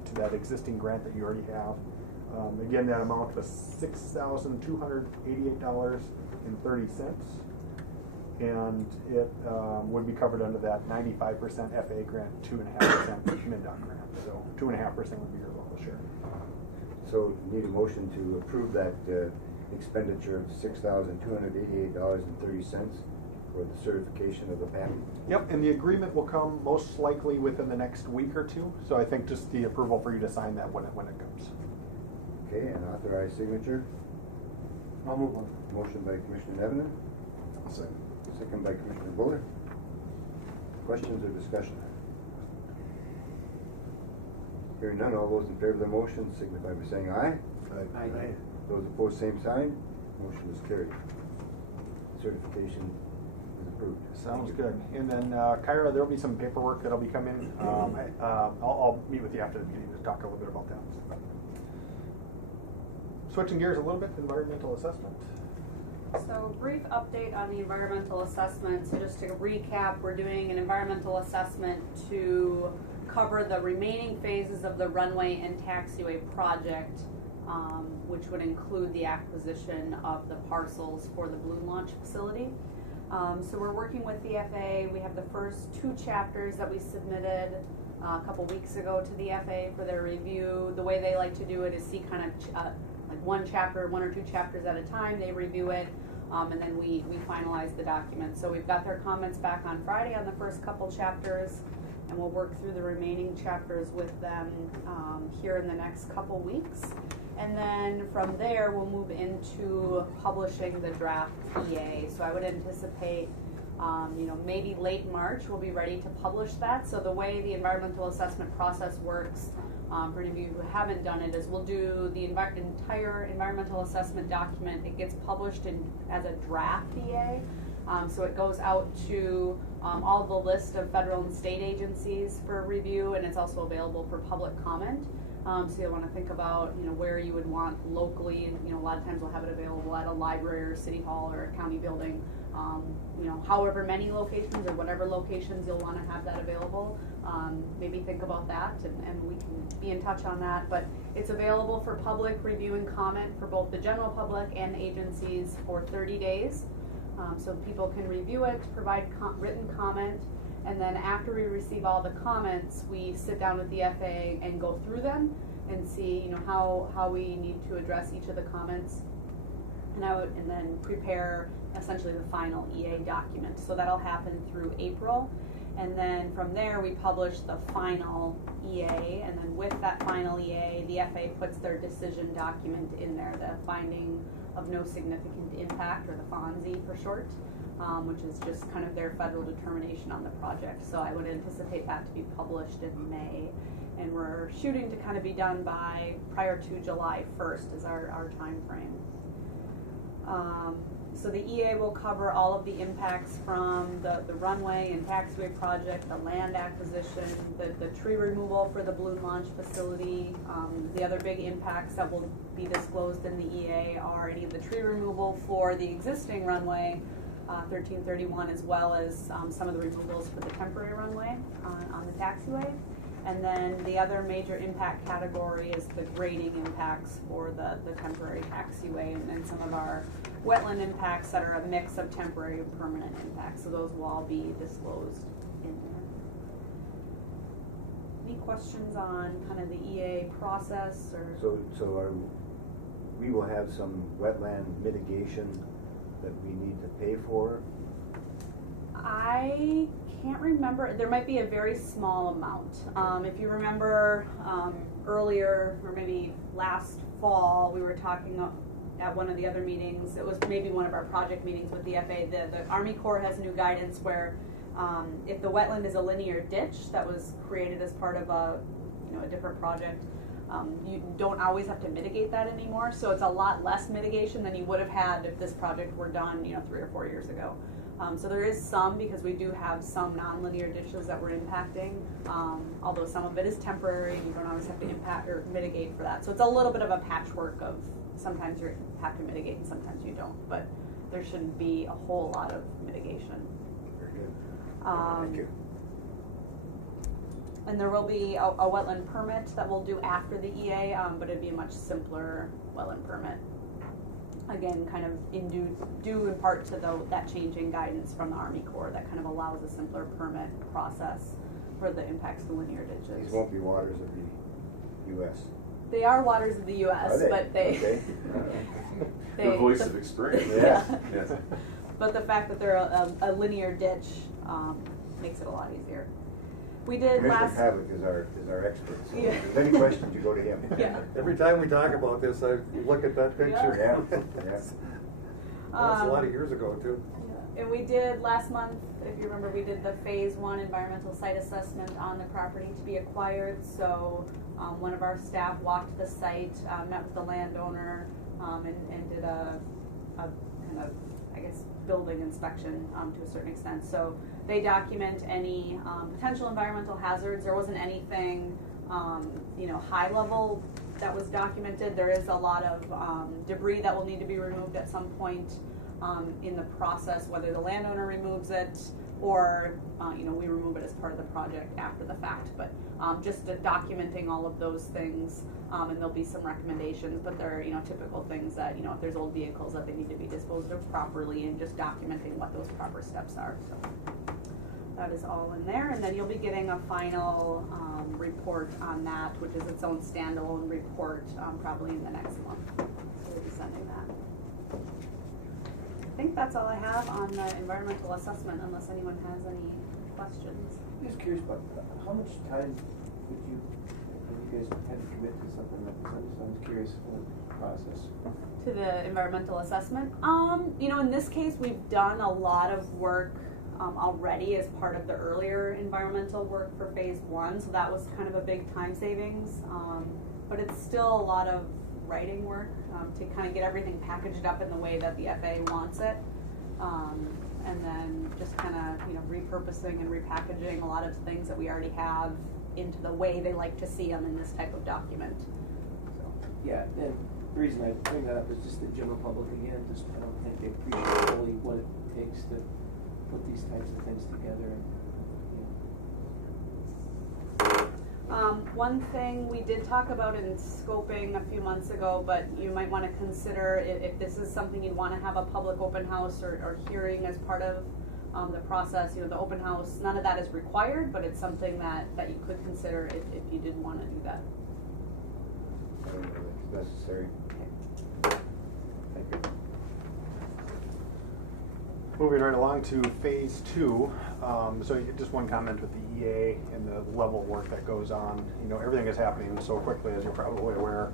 to that existing grant that you already have. Again, that amount was $6,288.30, and it would be covered under that 95% FAA grant, 2.5% MnDOT grant. So 2.5% would be your local share. So need a motion to approve that expenditure of $6,288.30 for the certification of the PAPI. Yep, and the agreement will come most likely within the next week or 2. So I think just the approval for you to sign that when it comes. Okay, and authorized signature. I'll move on. Motion by Commissioner Nevin. Second by Commissioner Buller. Questions or discussion? Hearing none, all those in favor of the motion signify by saying aye. Aye. Those opposed, same sign. Motion is carried. Certification is approved. Sounds good. And then, Kyra, there'll be some paperwork that'll be coming. I'll meet with you after the meeting to talk a little bit about that. Switching gears a little bit, environmental assessment. So brief update on the environmental assessment. So just to recap, we're doing an environmental assessment to cover the remaining phases of the runway and taxiway project. which would include the acquisition of the parcels for the balloon launch facility. So we're working with the FAA. We have the first 2 chapters that we submitted a couple weeks ago to the FAA for their review. The way they like to do it is see kind of like 1 or 2 chapters at a time. They review it, and then we finalize the document. So we've got their comments back on Friday on the first couple chapters, and we'll work through the remaining chapters with them here in the next couple weeks. And then from there, we'll move into publishing the draft EA. So I would anticipate, maybe late March, we'll be ready to publish that. So the way the environmental assessment process works, for any of you who haven't done it, is we'll do the entire environmental assessment document. It gets published as a draft EA. So it goes out to all the list of federal and state agencies for review, and it's also available for public comment. So you'll want to think about, where you would want locally, and, a lot of times we'll have it available at a library or city hall or a county building, however many locations or whatever locations you'll want to have that available. Maybe think about that, and we can be in touch on that. But it's available for public review and comment for both the general public and agencies for 30 days. So people can review it, provide written comment, and then after we receive all the comments, we sit down with the FAA and go through them and see, how we need to address each of the comments, and then prepare essentially the final EA document. So that'll happen through April, and then from there we publish the final EA, and then with that final EA, the FAA puts their decision document in there, the finding of no significant impact, or the FONSI for short. Which is just kind of their federal determination on the project. So I would anticipate that to be published in May, and we're shooting to kind of be done by prior to July 1st is our time frame. So the EA will cover all of the impacts from the runway and taxiway project, the land acquisition, the tree removal for the balloon launch facility. The other big impacts that will be disclosed in the EA are any of the tree removal for the existing runway, 1331, as well as some of the removals for the temporary runway on the taxiway. And then the other major impact category is the grading impacts for the temporary taxiway, and some of our wetland impacts that are a mix of temporary and permanent impacts. So those will all be disclosed in there. Any questions on kind of the EA process? Or we will have some wetland mitigation that we need to pay for? I can't remember. There might be a very small amount. If you remember earlier, or maybe last fall, we were talking at one of the other meetings. It was maybe one of our project meetings with the FAA. The Army Corps has new guidance where if the wetland is a linear ditch that was created as part of a different project, you don't always have to mitigate that anymore. So it's a lot less mitigation than you would have had if this project were done 3 or 4 years ago. So there is some, because we do have some nonlinear ditches that we're impacting, although some of it is temporary and you don't always have to impact or mitigate for that. So it's a little bit of a patchwork of sometimes you have to mitigate and sometimes you don't, but there shouldn't be a whole lot of mitigation. Very good. Thank you. And there will be a wetland permit that we'll do after the EA, but it'd be a much simpler wetland permit. Again, kind of due in part to that change in guidance from the Army Corps that kind of allows a simpler permit process for the impacts to linear ditches. These won't be waters of the U.S. They are waters of the U.S., but they... Okay. The voice of experience. Yeah. Yes. But the fact that they're a linear ditch makes it a lot easier. We did Commissioner Pavlik is our expert, so Yeah. if there's any questions, you go to him. Yeah. Every time we talk about this, I look at that picture. Yeah, yeah. That's a lot of years ago, too. Yeah. And we did last month, if you remember, we did the phase 1 environmental site assessment on the property to be acquired. So one of our staff walked the site, met with the landowner, and did a kind of, I guess, building inspection to a certain extent. So they document any potential environmental hazards. There wasn't anything, high level that was documented. There is a lot of debris that will need to be removed at some point in the process, whether the landowner removes it or we remove it as part of the project after the fact. But just documenting all of those things, and there'll be some recommendations, but they're typical things that if there's old vehicles that they need to be disposed of properly, and just documenting what those proper steps are. So that is all in there, and then you'll be getting a final report on that, which is its own standalone report, probably in the next month. So we'll be sending that. I think that's all I have on the environmental assessment, unless anyone has any questions. Just curious about how much time would you guys had to commit to something like this? I'm just curious about the process. To the environmental assessment, in this case, we've done a lot of work already as part of the earlier environmental work for phase 1, so that was kind of a big time savings. But it's still a lot of writing work to kind of get everything packaged up in the way that the FAA wants it, and then just kind of repurposing and repackaging a lot of things that we already have into the way they like to see them in this type of document. So. Yeah, and the reason I bring that up is just the general public again. Just I don't think they appreciate fully what it takes to put these types of things together. One thing we did talk about in scoping a few months ago, but you might want to consider if this is something you'd want to have a public open house or hearing as part of the process. The open house, none of that is required, but it's something that you could consider if you did want to do that. I don't know if it's necessary. Thank you. Moving right along to phase 2. So just one comment with the EA and the level of work that goes on. Everything is happening so quickly, as you're probably aware,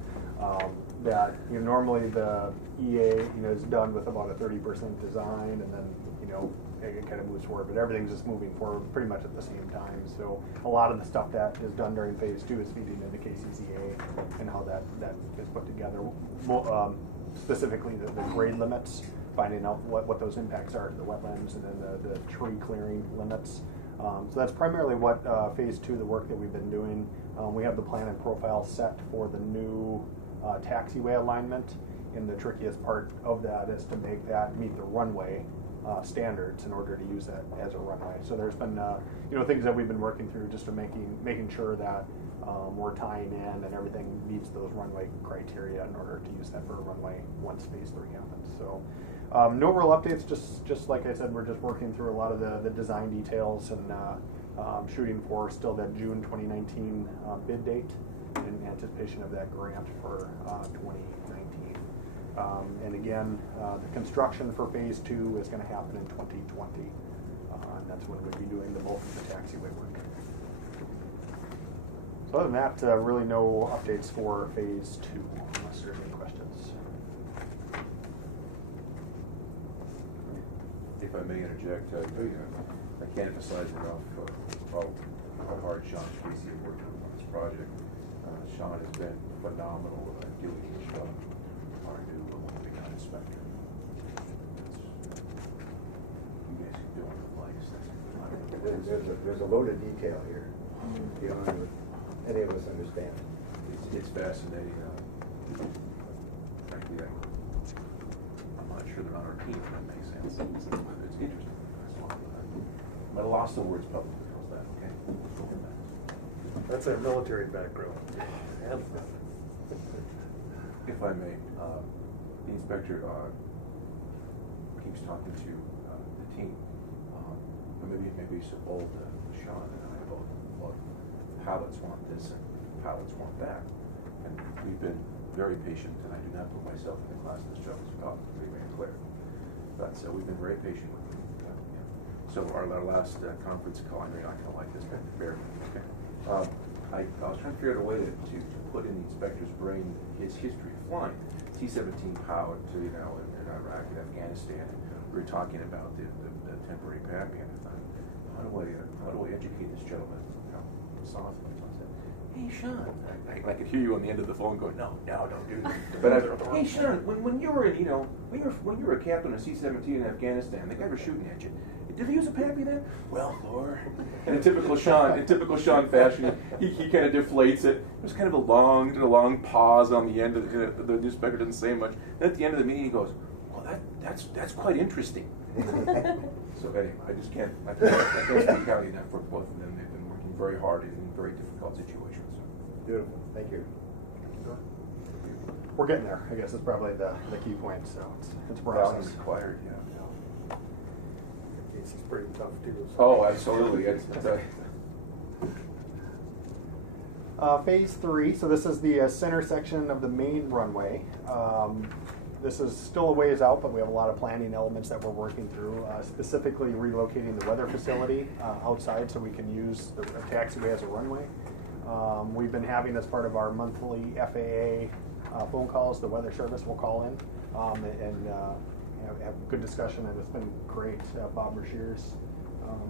that normally the EA is done with about a 30% design, and then it kind of moves forward. But everything's just moving forward pretty much at the same time. So a lot of the stuff that is done during phase 2 is feeding into KCCA and how that is put together. Specifically the grade limits, finding out what those impacts are to the wetlands, and then the tree clearing limits. So that's primarily what phase 2, the work that we've been doing. We have the plan and profile set for the new taxiway alignment, and the trickiest part of that is to make that meet the runway standards in order to use that as a runway. So there's been things that we've been working through just to making sure that we're tying in and everything meets those runway criteria in order to use that for a runway once phase 3 happens. So no real updates, just like I said, we're just working through a lot of the design details and shooting for still that June 2019 bid date in anticipation of that grant for 2019. And again, the construction for phase 2 is going to happen in 2020. And that's when we'll be doing the bulk of the taxiway work. So other than that, really no updates for phase 2, unless there's any questions. If I may interject, I can't emphasize enough how hard Sean Tracy has worked on this project. Sean has been phenomenal at dealing with Sean, our new big inspector. You guys can do it with likes. There's a load of detail here beyond what any of us understand. It's fascinating. Frankly, I'm not sure they're on our team, if that makes sense. It's interesting. But I lost the words publicly. How's that? Okay. That's our military background. If I may, the inspector keeps talking to the team. Maybe so bold, Sean and I both pilots want this and pilots want that. And we've been very patient, and I do not put myself in the class of this job as well, to be very clear. But we've been very patient with them. Yeah. So our last conference call, I know you're not going to like this, but bear with me, okay? I was trying to figure out a way to put in the inspector's brain his history of flying. T-17 powered to, in Iraq and Afghanistan. We were talking about the temporary pad ban. How do I educate this gentleman? Soft. Hey Sean, I could hear you on the end of the phone going, no, don't do that. But hey Sean, when you were in, when you were a captain of C-17 in Afghanistan, the guy was shooting at you. Did they use a PAPI then? Well, Lord. In typical Sean fashion, he kind of deflates it. There's kind of a long pause on the end of the inspector doesn't say much. Then at the end of the meeting, he goes, well, that's quite interesting. So anyway, I just can't, I can't speak highly enough for both of them. They've been working very hard in very difficult situations. Beautiful, thank you. We're getting there, I guess is probably the key point, so it's a Balance process. required, yeah. It's pretty tough too. So. Oh, absolutely. Phase 3, so this is the center section of the main runway. This is still a ways out, but we have a lot of planning elements that we're working through, specifically relocating the weather facility outside so we can use the taxiway as a runway. We've been having, as part of our monthly FAA phone calls, the weather service will call in and have a good discussion, and it's been great. Bob Brashears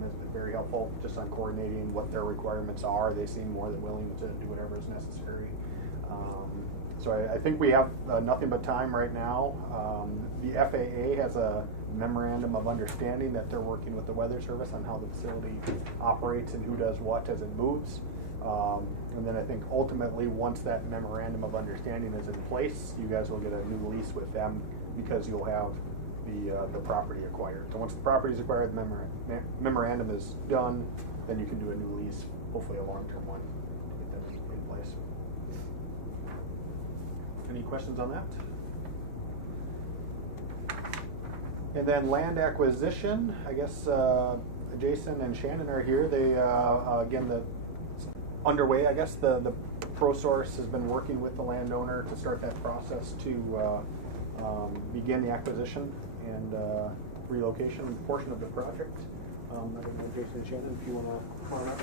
has been very helpful just on coordinating what their requirements are. They seem more than willing to do whatever is necessary. So I think we have nothing but time right now. The FAA has a memorandum of understanding that they're working with the Weather Service on how the facility operates and who does what as it moves. And then I think ultimately, once that memorandum of understanding is in place, you guys will get a new lease with them because you'll have the property acquired. So once the property is acquired, the memorandum is done, then you can do a new lease, hopefully a long-term one, to get that in place. Any questions on that? And then land acquisition, I guess Jason and Shannon are here. They, again, it's underway, I guess. The ProSource has been working with the landowner to start that process to begin the acquisition and relocation portion of the project. I don't know, Jason and Shannon, if you want to come on up.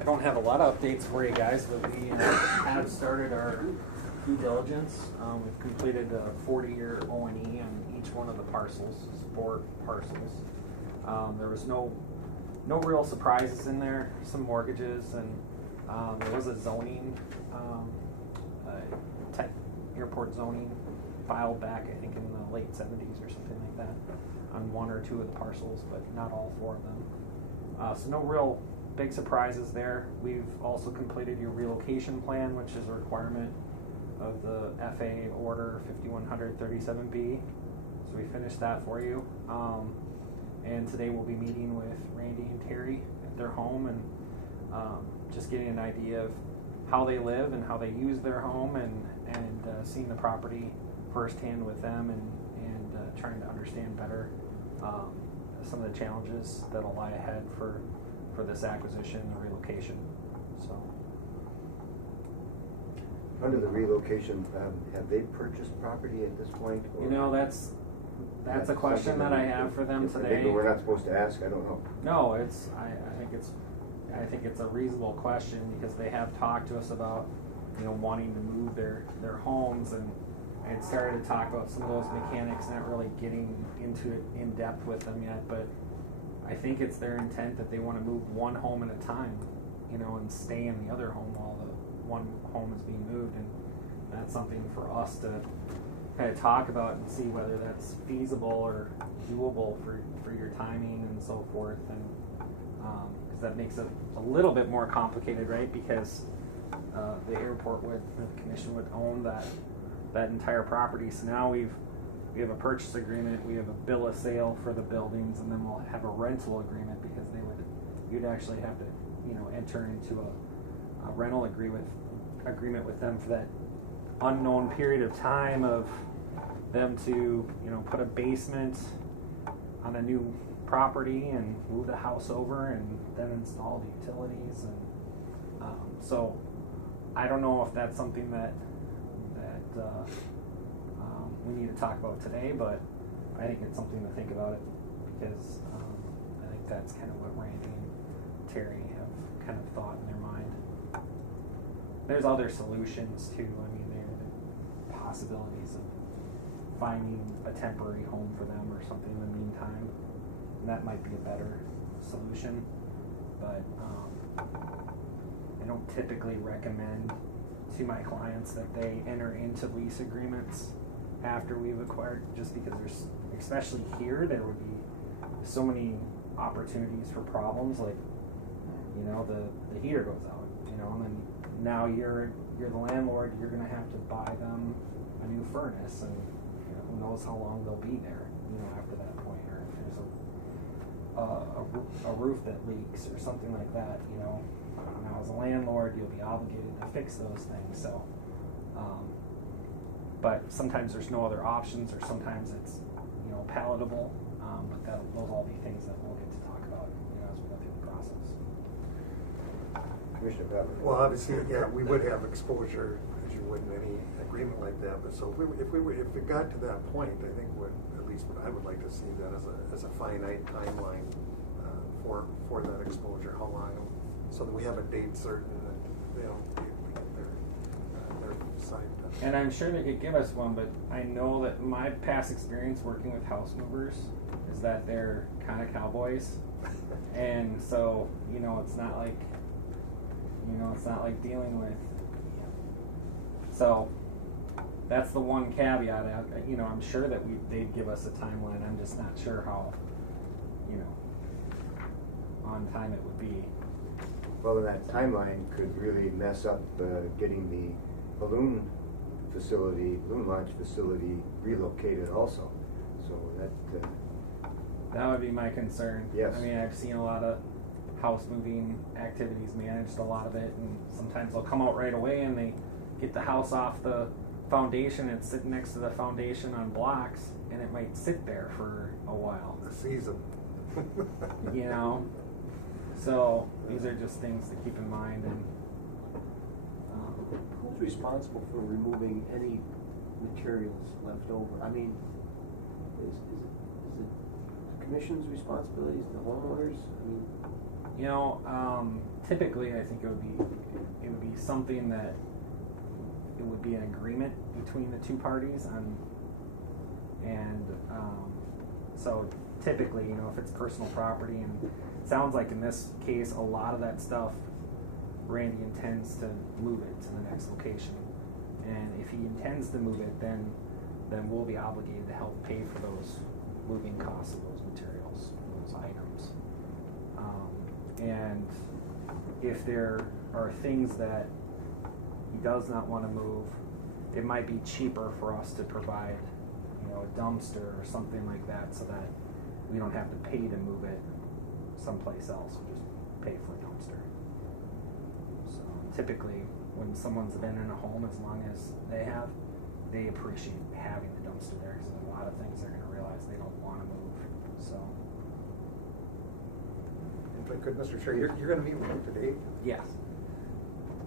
I don't have a lot of updates for you guys, but we have started our due diligence. We've completed a 40-year O&E on each one of the parcels, 4 parcels. There was no real surprises in there, some mortgages, and there was a zoning, tech airport zoning filed back, I think, in the late 70s or something like that, on 1 or 2 of the parcels, but not all 4 of them. So no real big surprises there. We've also completed your relocation plan, which is a requirement of the FAA order 5137B. So we finished that for you. And today we'll be meeting with Randy and Terry at their home and just getting an idea of how they live and how they use their home, and seeing the property firsthand with them, and trying to understand better some of the challenges that'll lie ahead for this acquisition and relocation. So, Under the relocation, have they purchased property at this point? Or you know, that's a question that I have for them today. Maybe we're not supposed to ask. I don't know. No, I think it's a reasonable question, because they have talked to us about, wanting to move their homes, and I had started to talk about some of those mechanics, not really getting into it in depth with them yet, but I think it's their intent that they want to move one home at a time, and stay in the other home while the one home is being moved, and that's something for us to kind of talk about and see whether that's feasible or doable for your timing and so forth, and because that makes it a little bit more complicated, right? Because the airport the commission would own that entire property. So now we have a purchase agreement, we have a bill of sale for the buildings, and then we'll have a rental agreement, because you'd actually have to enter into a rental agreement with them for that unknown period of time of them to put a basement on a new property and move the house over and then install the utilities, and so I don't know if that's something that we need to talk about today, but I think it's something to think about it, because I think that's kind of what Randy and Terry have kind of thought in their mind. There's other solutions too. I mean, there are possibilities of finding a temporary home for them or something in the meantime. And that might be a better solution, but I don't typically recommend to my clients that they enter into lease agreements after we've acquired, just because especially here, there would be so many opportunities for problems, like, the heater goes out, and then now you're the landlord, you're gonna have to buy them a new furnace, and who knows how long they'll be there, after that point, or if there's a roof that leaks or something like that, Now, as a landlord, you'll be obligated to fix those things. So, but sometimes there's no other options, or sometimes it's palatable. But those will all be things that we'll get to talk about as we go through the process. Commissioner Butler. Well, obviously, yeah, we would have exposure, as you would in any agreement like that, but so if it got to that point, I think at least what I would like to see that as a finite timeline for that exposure, how long, so that we have a date certain that they're signed up. And I'm sure they could give us one, but I know that my past experience working with house movers is that they're kind of cowboys, and so it's not like dealing with. So that's the one caveat. I'm sure that they'd give us a timeline. I'm just not sure how on time it would be. Well, then that timeline could really mess up getting the balloon launch facility relocated also. So that would be my concern. Yes. I mean, I've seen a lot of house moving activities managed, a lot of it, and sometimes they'll come out right away and they get the house off the foundation. It's sitting next to the foundation on blocks, and it might sit there for a while. A season. So these are just things to keep in mind. And Who's responsible for removing any materials left over? I mean, is it the commission's responsibilities, the homeowners? I mean, typically I think it would be something that it would be an agreement between the two parties on, and so typically, if it's personal property, and it sounds like in this case a lot of that stuff Randy intends to move it to the next location, and if he intends to move it, then we'll be obligated to help pay for those moving costs of those materials, those items. And if there are things that he does not want to move, it might be cheaper for us to provide, a dumpster or something like that, so that we don't have to pay to move it someplace else. We just pay for a dumpster. So typically, when someone's been in a home as long as they appreciate having the dumpster there, because there's a lot of things they're going to realize they don't want to move. So. If I could, Mr. Chair, you're going to meet with him today? Yes.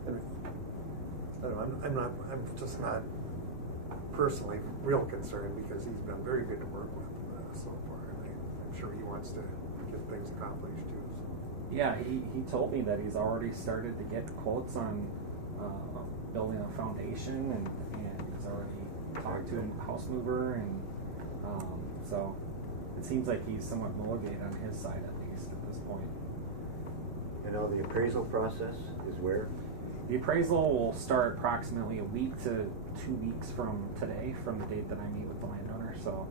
I don't know, I'm just not personally real concerned, because he's been very good to work with so far, and I'm sure he wants to get things accomplished too. So. Yeah, he told me that he's already started to get quotes on building a foundation, and he's already talked to a house mover, and so it seems like he's somewhat motivated on his side, at least at this point. And the appraisal process is where? The appraisal will start approximately a week to 2 weeks from today, from the date that I meet with the landowner. So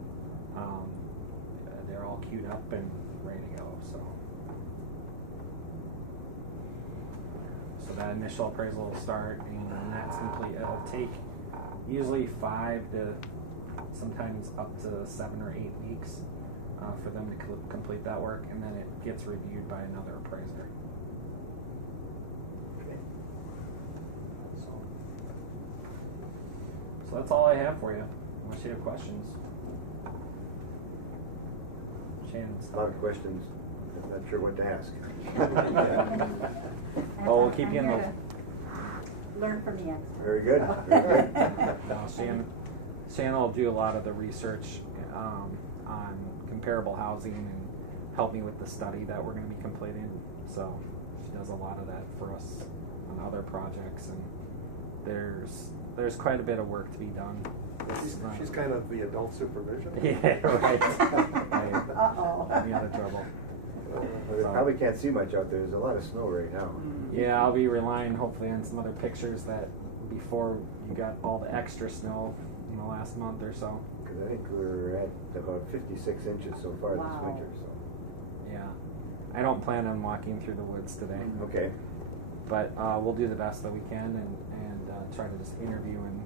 they're all queued up and ready to go. So that initial appraisal will start, and when that's complete, it'll take usually 5 to sometimes up to 7 or 8 weeks for them to complete that work, and then it gets reviewed by another appraiser. So that's all I have for you, unless you have questions. Shannon's A lot of questions. I'm not sure what to ask. Oh, we'll keep you in the... Learn from the expert. Very good. Very good. No, Shannon will do a lot of the research on comparable housing and help me with the study that we're going to be completing. So she does a lot of that for us on other projects, and there's quite a bit of work to be done. She's kind of the adult supervision. Yeah, right. Uh-oh. I'll be out of trouble. Well, they probably can't see much out there. There's a lot of snow right now. Yeah, I'll be relying hopefully on some other pictures that before you got all the extra snow in the last month or so. Because I think we're at about 56 inches so far this Wow. winter. So. Yeah. I don't plan on walking through the woods today. Okay. But we'll do the best that we can and try to just interview and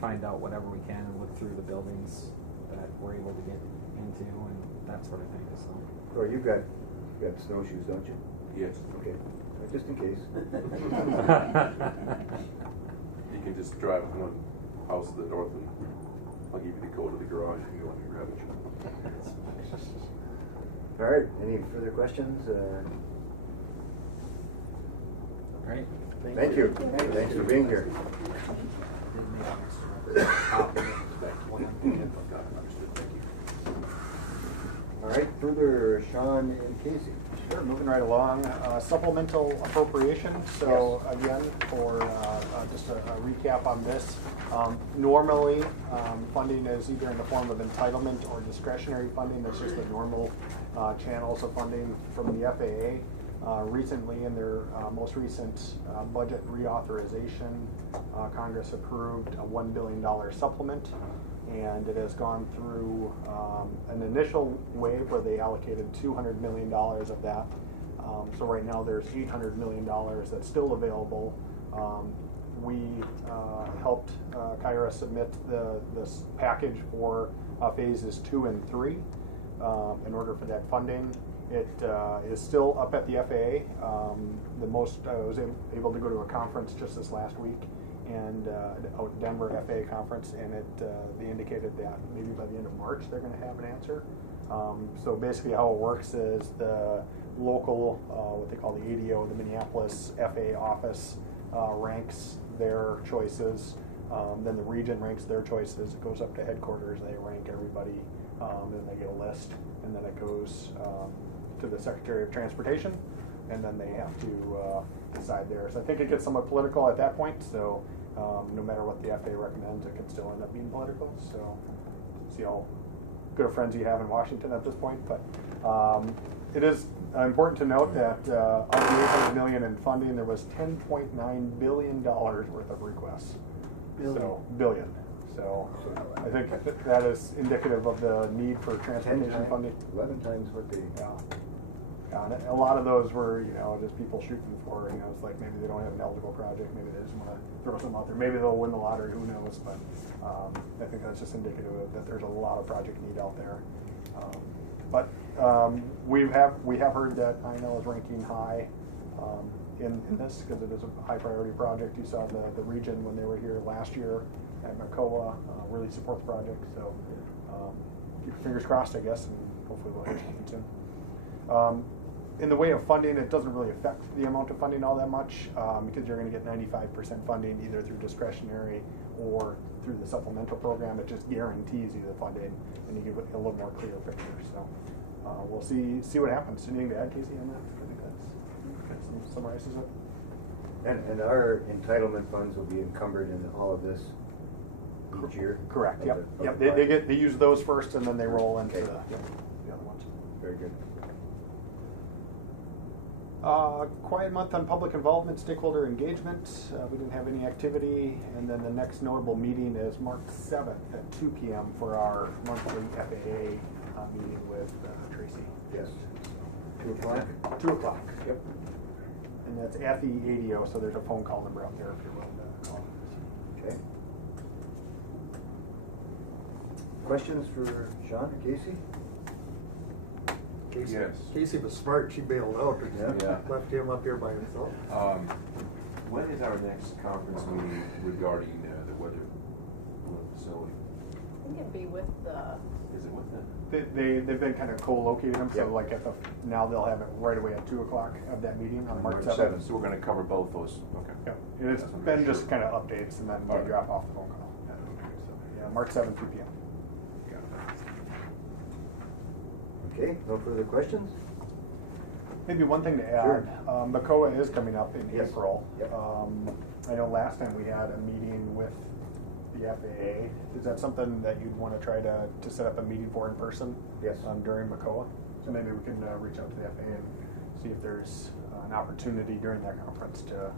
find out whatever we can and look through the buildings that we're able to get into and that sort of thing, so. Or you've got snowshoes, don't you? Yes. Okay, just in case. You can just drive from one house to the north and I'll give you the code to the garage and go in and grab it. All right, any further questions? Right. Thank you. Thanks for being here. All right, further, Sean and Casey. Sure, moving right along. Supplemental appropriation. So again, for just a recap on this, normally funding is either in the form of entitlement or discretionary funding. That's just the normal channels of funding from the FAA. Recently, in their most recent budget reauthorization, Congress approved a $1 billion supplement, and it has gone through an initial wave where they allocated $200 million of that. So right now there's $800 million that's still available. We helped KIRA submit this package for phases 2 and 3 in order for that funding. It is still up at the FAA. I was able to go to a conference just this last week, and out in Denver FAA conference, and they indicated that maybe by the end of March they're going to have an answer. So basically how it works is the local, what they call the ADO, the Minneapolis FAA office, ranks their choices. Then the region ranks their choices. It goes up to headquarters. They rank everybody. Then they get a list, and then it goes to the Secretary of Transportation, and then they have to decide there. So I think it gets somewhat political at that point. So no matter what the FAA recommends, it can still end up being political. So see how good of friends you have in Washington at this point. But it is important to note that of the $800 million in funding, there was $10.9 billion worth of requests. Billion. So I think that is indicative of the need for transportation funding. 11 times what they. Yeah, and a lot of those were, just people shooting for, it's like maybe they don't have an eligible project, maybe they just want to throw some out there. Maybe they'll win the lottery, who knows? But I think that's just indicative of that there's a lot of project need out there. But we have heard that INL is ranking high in this because it is a high priority project. You saw the region when they were here last year at MCOA really support the project. So keep your fingers crossed, I guess, and hopefully we'll hear something soon. In the way of funding, it doesn't really affect the amount of funding all that much because you're going to get 95% funding either through discretionary or through the supplemental program. It just guarantees you the funding, and you get a little more clear picture. So we'll see what happens. Anything to add, Casey, on that? I think that summarizes it. And our entitlement funds will be encumbered in all of this each year? Correct, yep. They use those first, and then they roll into the other ones. Very good. Quiet month on public involvement, stakeholder engagement. We didn't have any activity, and then the next notable meeting is March 7th at 2 p.m. for our monthly FAA meeting with Tracy. Yes. 2 o'clock? 2 o'clock, yep. And that's at the ADO, so there's a phone call number out there if you're willing to call. Okay. Questions for Sean or Casey? Yes. Casey was smart. She bailed out. Yeah. Left him up here by himself. When is our next conference meeting regarding the weather balloon facility? I think it'd be with the. Is it with them? They've been kind of co-locating them, so Yep. like now they'll have it right away at 2 o'clock of that meeting on March 7th. 7th. So we're going to cover both those. Okay. Yep. And it's been just kind of updates, and then we Alright. drop off the phone call. So yeah, March 7th, 2 p.m. Okay, no further questions? Maybe one thing to add, Sure. MCOA is coming up in Yes. April. Yep. I know last time we had a meeting with the FAA. Is that something that you'd want to try to set up a meeting for in person? Yes. During MCOA? So maybe we can reach out to the FAA and see if there's an opportunity during that conference to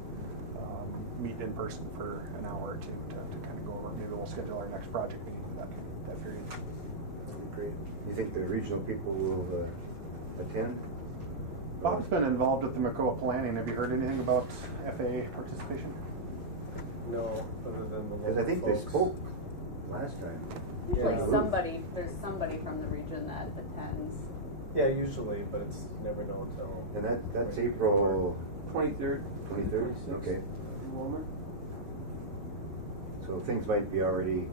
meet in person for an hour or two to kind of go over. Maybe we'll schedule our next project meeting for that period. That would be great. You think the regional people will attend? Bob's been involved with the MCOA planning. Have you heard anything about FAA participation? No, other than the Because I think local they folks. spoke last time. Usually Yeah. there's somebody from the region that attends. Yeah, usually, but it's never known until. And that's April 23rd. 23rd? Okay. Walmart? So things might be already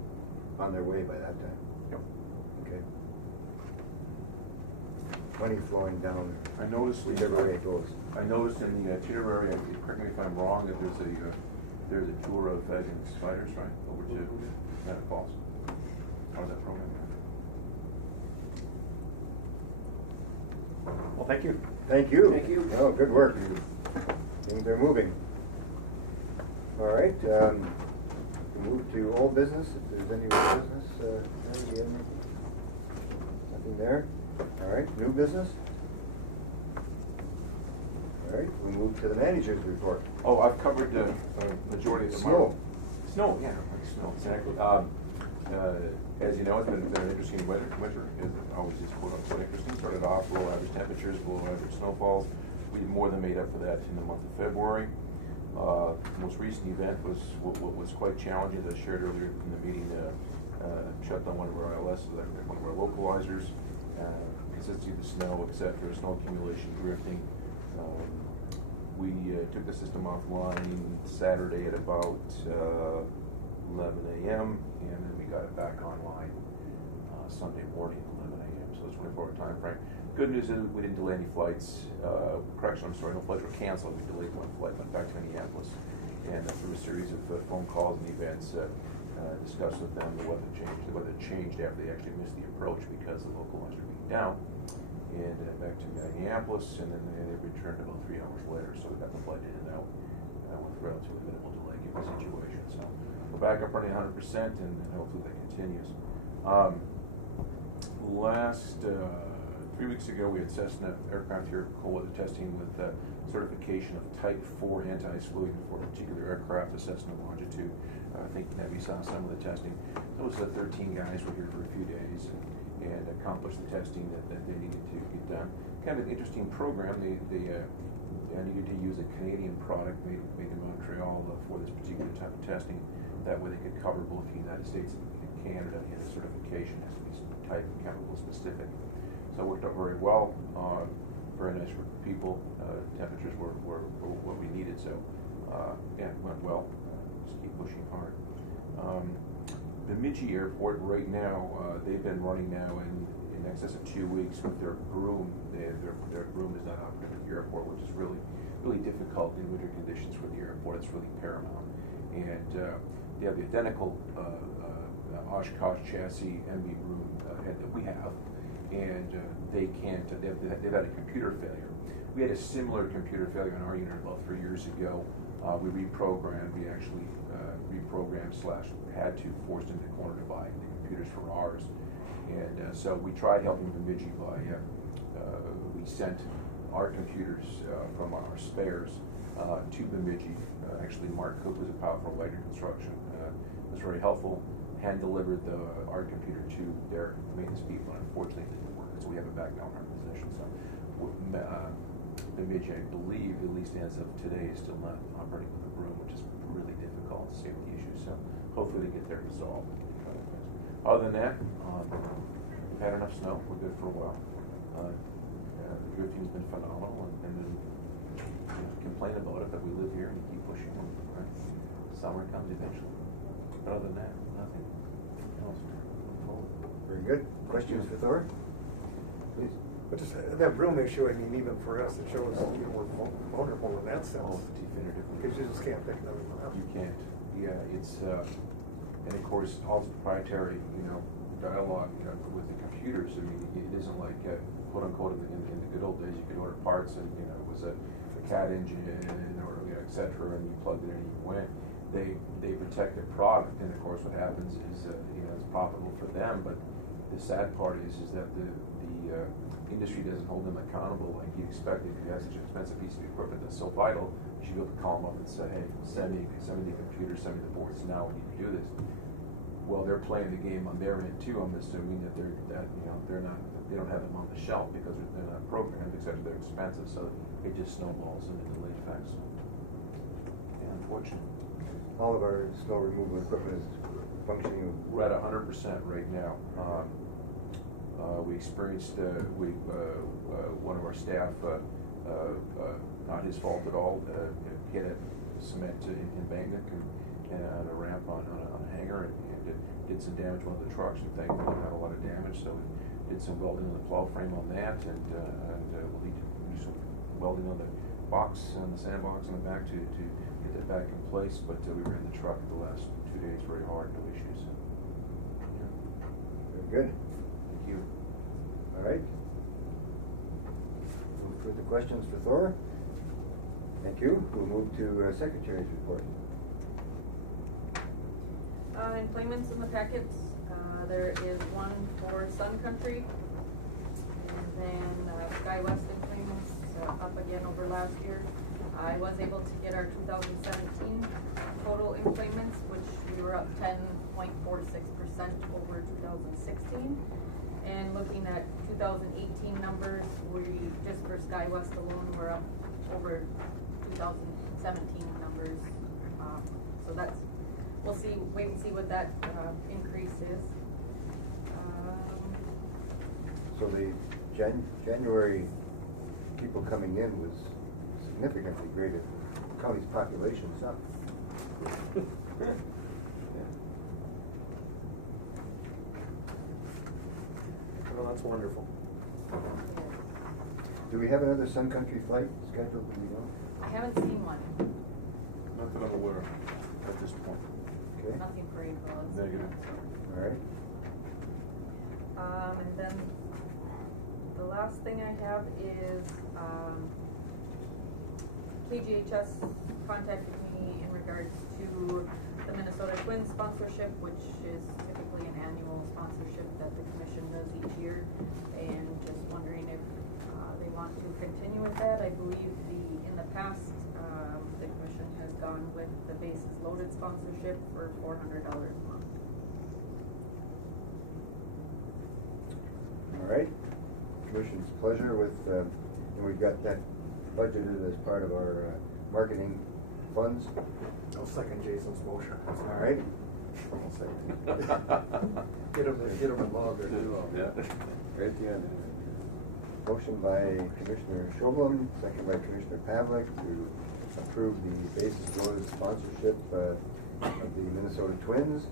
on their way by that time. Yep. Okay. Money flowing down I noticed, whichever way it goes. I noticed in the itinerary, correct me if I'm wrong, that there's a tour of Vegan spiders, right, over to Granite Falls. How's that program? Well, thank you. Thank you. Thank you. Oh, good work. Things are moving. All right, we move to old business, if there's any old business. Mary, do you have anything? Nothing there? All right, new business? All right, we move to the manager's report. Oh, I've covered the majority of the. Snow. Snow, yeah, like snow, exactly. As you know, it's been an interesting winter. It always is quote unquote interesting. Started off below average temperatures, below average snowfalls. We more than made up for that in the month of February. The most recent event was what was quite challenging, as I shared earlier in the meeting. Shut down one of our ILS, one of our localizers. Consistency of the snow, etc., snow accumulation, drifting. We took the system offline Saturday at about 11 a.m. and then we got it back online Sunday morning at 11 a.m. So it's a 24-hour time frame. Good news is we didn't delay any flights. Correction, I'm sorry, no flights were canceled. We delayed one flight, went back to Minneapolis, and through a series of phone calls and events, discussed with them the weather changed. The weather changed after they actually missed the approach because the localizer being down. And back to Minneapolis, and then they returned about 3 hours later, so we got the flight in and out with relatively minimal delay given the situation. So we're back up running 100%, and hopefully that continues. Last 3 weeks ago, we had Cessna aircraft here cold weather testing with certification of Type 4 anti-slewing for a particular aircraft, the Cessna Longitude. I think Nebby saw some of the testing. Those 13 guys were here for a few days and accomplished the testing that they needed to get done. Kind of an interesting program. They needed to use a Canadian product made in Montreal for this particular type of testing. That way they could cover both the United States and Canada, and the certification has to be type and chemical specific. So it worked out very well. Very nice group of people. Temperatures were what we needed, so yeah, it went well. Just keep pushing hard. Bemidji Airport right now, they've been running now in excess of 2 weeks with their broom. Their broom is not operating at the airport, which is really difficult in winter conditions for the airport. It's really paramount. And they have the identical Oshkosh chassis MB broom head that we have, and they can't. They've had a computer failure. We had a similar computer failure on our unit about 3 years ago. We reprogrammed. We actually reprogrammed / had to forced into the corner to buy the computers for ours. And so we tried helping Bemidji by we sent our computers from our spares to Bemidji. Actually, Mark Cook was a powerful lighter construction. Was very helpful. Hand delivered our computer to their maintenance people, and unfortunately it didn't work. So we have it back now in our possession. So Bemidji, I believe, at least as of today, is still not operating with a broom, which is really difficult safety issue. So hopefully they get that resolved. Other than that, we've had enough snow. We're good for a while. The drifting's been phenomenal, and then complain about it, but we live here and keep pushing on. Right? Summer comes eventually. But other than that, nothing else. Very good. Questions for Thor? Please. But just that broom issue, I mean, even for us, it shows we're vulnerable in that sense. Oh, definitively. Because you just can't pick them up. You can't. Yeah, it's and of course all the proprietary, dialogue, with the computers. I mean, it isn't like quote unquote in the good old days you could order parts and it was a CAD engine or et cetera, and you plugged it in and you went. They protect their product, and of course what happens is it's profitable for them. But the sad part is that the industry doesn't hold them accountable like you expect. If you have such an expensive piece of equipment that's so vital, you should be able to call them up and say, hey, send me the computer, send me the boards now, we need to do this. Well, they're playing the game on their end too. I'm assuming that they don't have them on the shelf because they're not programmed, except they're expensive, so it just snowballs into delayed effects. Yeah, unfortunate. All of our snow removal equipment is functioning? We're at 100% right now. We experienced, one of our staff, not his fault at all, hit a cement embankment and a ramp on a hanger, and it did some damage to one of the trucks, and thankfully not a lot of damage, so we did some welding on the plow frame on that, and we'll need to do some welding on the box, on the sandbox on the back to get that back in place, but we ran the truck the last 2 days very hard, no issues. Very good. Thank you. All right. Move further questions for Thor? Thank you. We'll move to Secretary's report. Employments in the packets, there is one for Sun Country, and then SkyWest employments up again over last year. I was able to get our 2017 total employments, which we were up 10.46% over 2016. And looking at 2018 numbers, we just for SkyWest alone, we're up over 2017 numbers. So that's, we'll see, wait and see what that increase is. So the January people coming in was significantly greater. The county's population is up. Well, that's wonderful. Do we have another Sun Country flight scheduled? Do we know? I haven't seen one. Not that I'm aware of at this point. Okay. Nothing for April. It's- Negative. All right. And then the last thing I have is KGHS contacted me in regards to the Minnesota Twins sponsorship, which is typically an annual sponsorship that the commission does each year, and just wondering if they want to continue with that. I believe in the past the commission has gone with the bases loaded sponsorship for $400 a month. All right. Commission's pleasure with, and we've got that budgeted as part of our marketing funds. I'll second Jason's motion. All right. I'll second. Get him involved there too. Yeah. Right at the end. Motion by Commissioner Schobel, second by Commissioner Pavlik to approve the bases loaded sponsorship of the Minnesota Twins.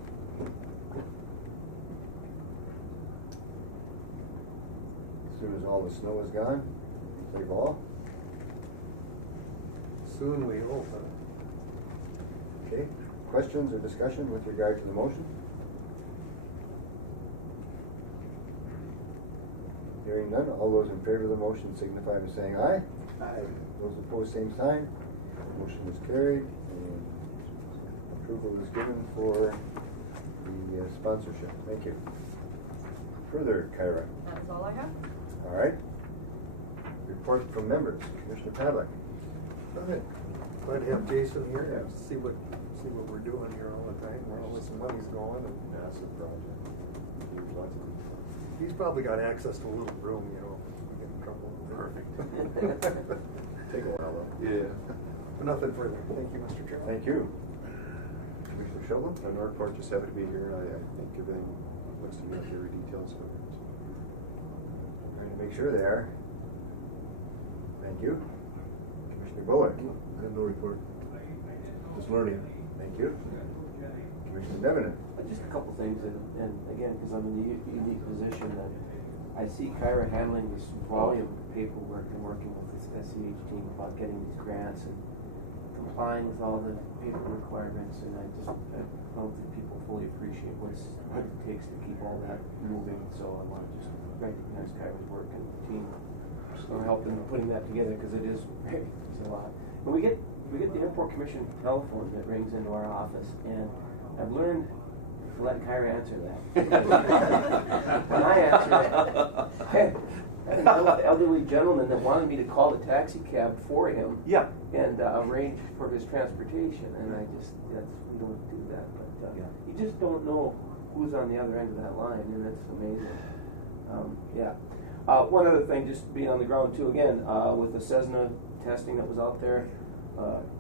As soon as all the snow is gone, play ball. Soon we hope. Okay. Questions or discussion with regard to the motion? Hearing none, all those in favor of the motion signify by saying aye. Aye. Those opposed, same sign. Motion is carried, and approval is given for the sponsorship. Thank you. Further, Kyra. That's all I have. All right. Report from members. Commissioner Pavlik. Go ahead. Glad to have Jason here and see what we're doing here all the time, where all this money's going, and Massive project. he's probably got access to a little room, you know, if we get in trouble. Perfect. Take a while though. Yeah. But nothing further. Thank you, Mr. Chairman. Thank you. Commissioner Schobel? On our part, just happy to be here. I think everything looks to be okay, every details of it. Trying to make sure they are. Thank you. Commissioner Bullock? I have no report. Just learning. Thank you. Commissioner Devenant? Just a couple things, and again, because I'm in the unique position that I see Kyra handling this volume of paperwork and working with this SEH team about getting these grants and complying with all the paper requirements, and I don't think people fully appreciate what it takes to keep all that moving, so I want to just recognize Kyra's work and the team for helping putting that together, because it is a lot. But we get the airport commission telephone that rings into our office, and I've learned to let Kyra answer that. When I answer it, I had an elderly gentleman that wanted me to call the taxi cab for him. Yeah. And arrange for his transportation, and we don't do that. But you just don't know who's on the other end of that line, and it's amazing. One other thing, just being on the ground too, again, with the Cessna testing that was out there,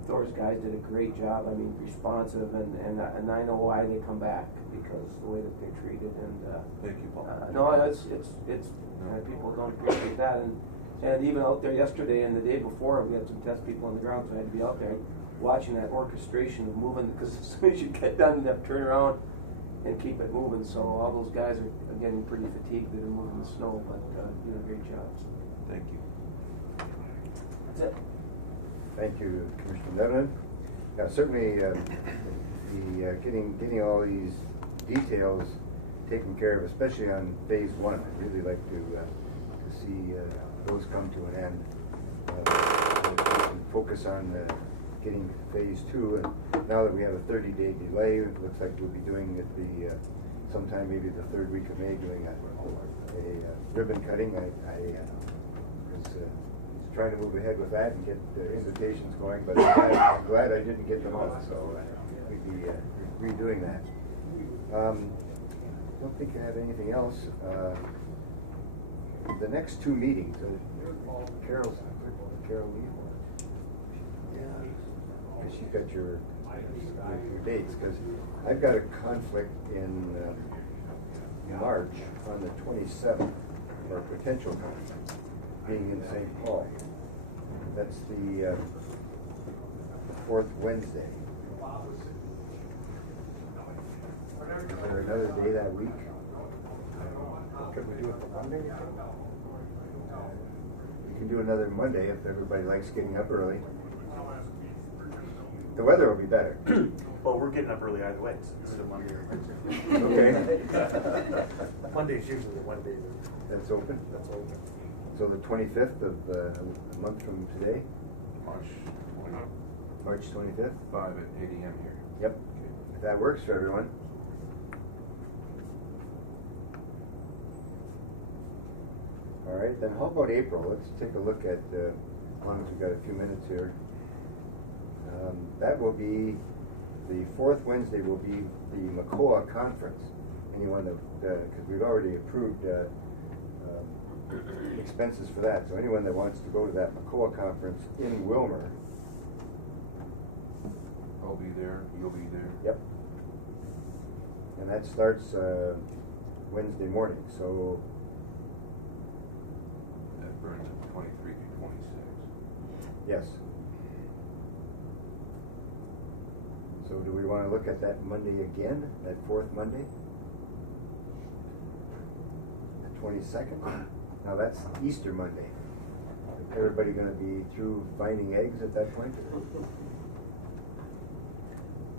Thor's guys did a great job, I mean, responsive, and I know why they come back, because the way that they're treated, and, Thank you, Paul. no, it's, people don't appreciate that, and even out there yesterday and the day before, we had some test people on the ground, so I had to be out there watching that orchestration of moving, because as soon as you get done, you have to turn around and keep it moving, so all those guys are getting pretty fatigued, they've been moving the snow, but, doing a great job. Thank you. That's it. Thank you, Commissioner Nevin. Yeah, certainly, getting all these details taken care of, especially on phase one. I'd really like to see those come to an end. We can focus on getting phase two, and now that we have a 30-day delay, it looks like we'll be doing it sometime maybe the third week of May, doing a ribbon cutting. I was trying to move ahead with that and get invitations going, but I'm glad I didn't get them all, so we'd be redoing that. Don't think I have anything else. The next two meetings, Carol Lee. Yeah, she's got your dates, because I've got a conflict in March on the 27th, or potential conflict, being in St. Paul. That's the fourth Wednesday. Is there another day that week? Could we do it the Monday? You can do another Monday if everybody likes getting up early. The weather will be better. Well, we're getting up early either way, so it's a Monday or Wednesday. Okay. Monday's usually the one day That's open? that's open. So the 25th of a month from today? March 25th? 5 at 8 a.m. here. Yep. If that works for everyone. All right, then how about April? Let's take a look at, as long as we've got a few minutes here. That will be, the fourth Wednesday will be the MACOA conference. Anyone that, because we've already approved expenses for that, so anyone that wants to go to that MACOA conference in Wilmer. I'll be there, you'll be there. Yep. And that starts Wednesday morning, so That burns at 23 to 26. yes. So do we want to look at that Monday again, that fourth Monday? The 22nd? Now that's Easter Monday. Everybody going to be through finding eggs at that point?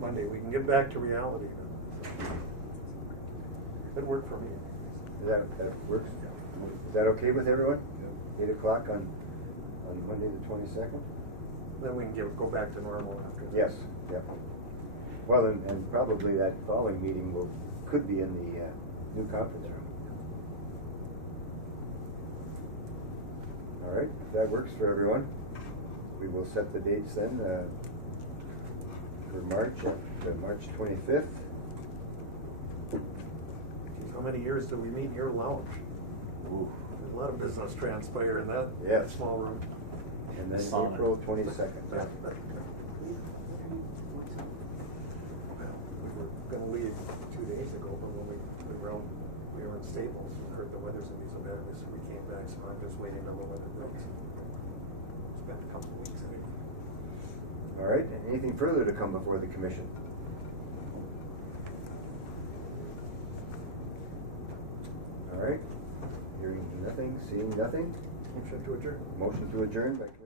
Monday, we can get back to reality. It worked for me. That works? Is that okay with everyone? 8 o'clock on Monday the 22nd? Then we can go back to normal after that. Yes, yeah. Well, and probably that following meeting could be in the new conference room. All right, if that works for everyone, we will set the dates then for March, March 25th. How many years did we meet in your lounge? Ooh. There's a lot of business transpire in that Yes. small room. And then Sauna. April 22nd. Yeah. We were gonna leave 2 days ago, but when we were in Staples, we heard the weather's gonna be so bad, so we came back, so I'm just waiting on the weather breaks. It's been a couple of weeks anyway. All right, anything further to come before the commission? All right, hearing nothing, seeing nothing. Motion to adjourn. Motion to adjourn by Commissioner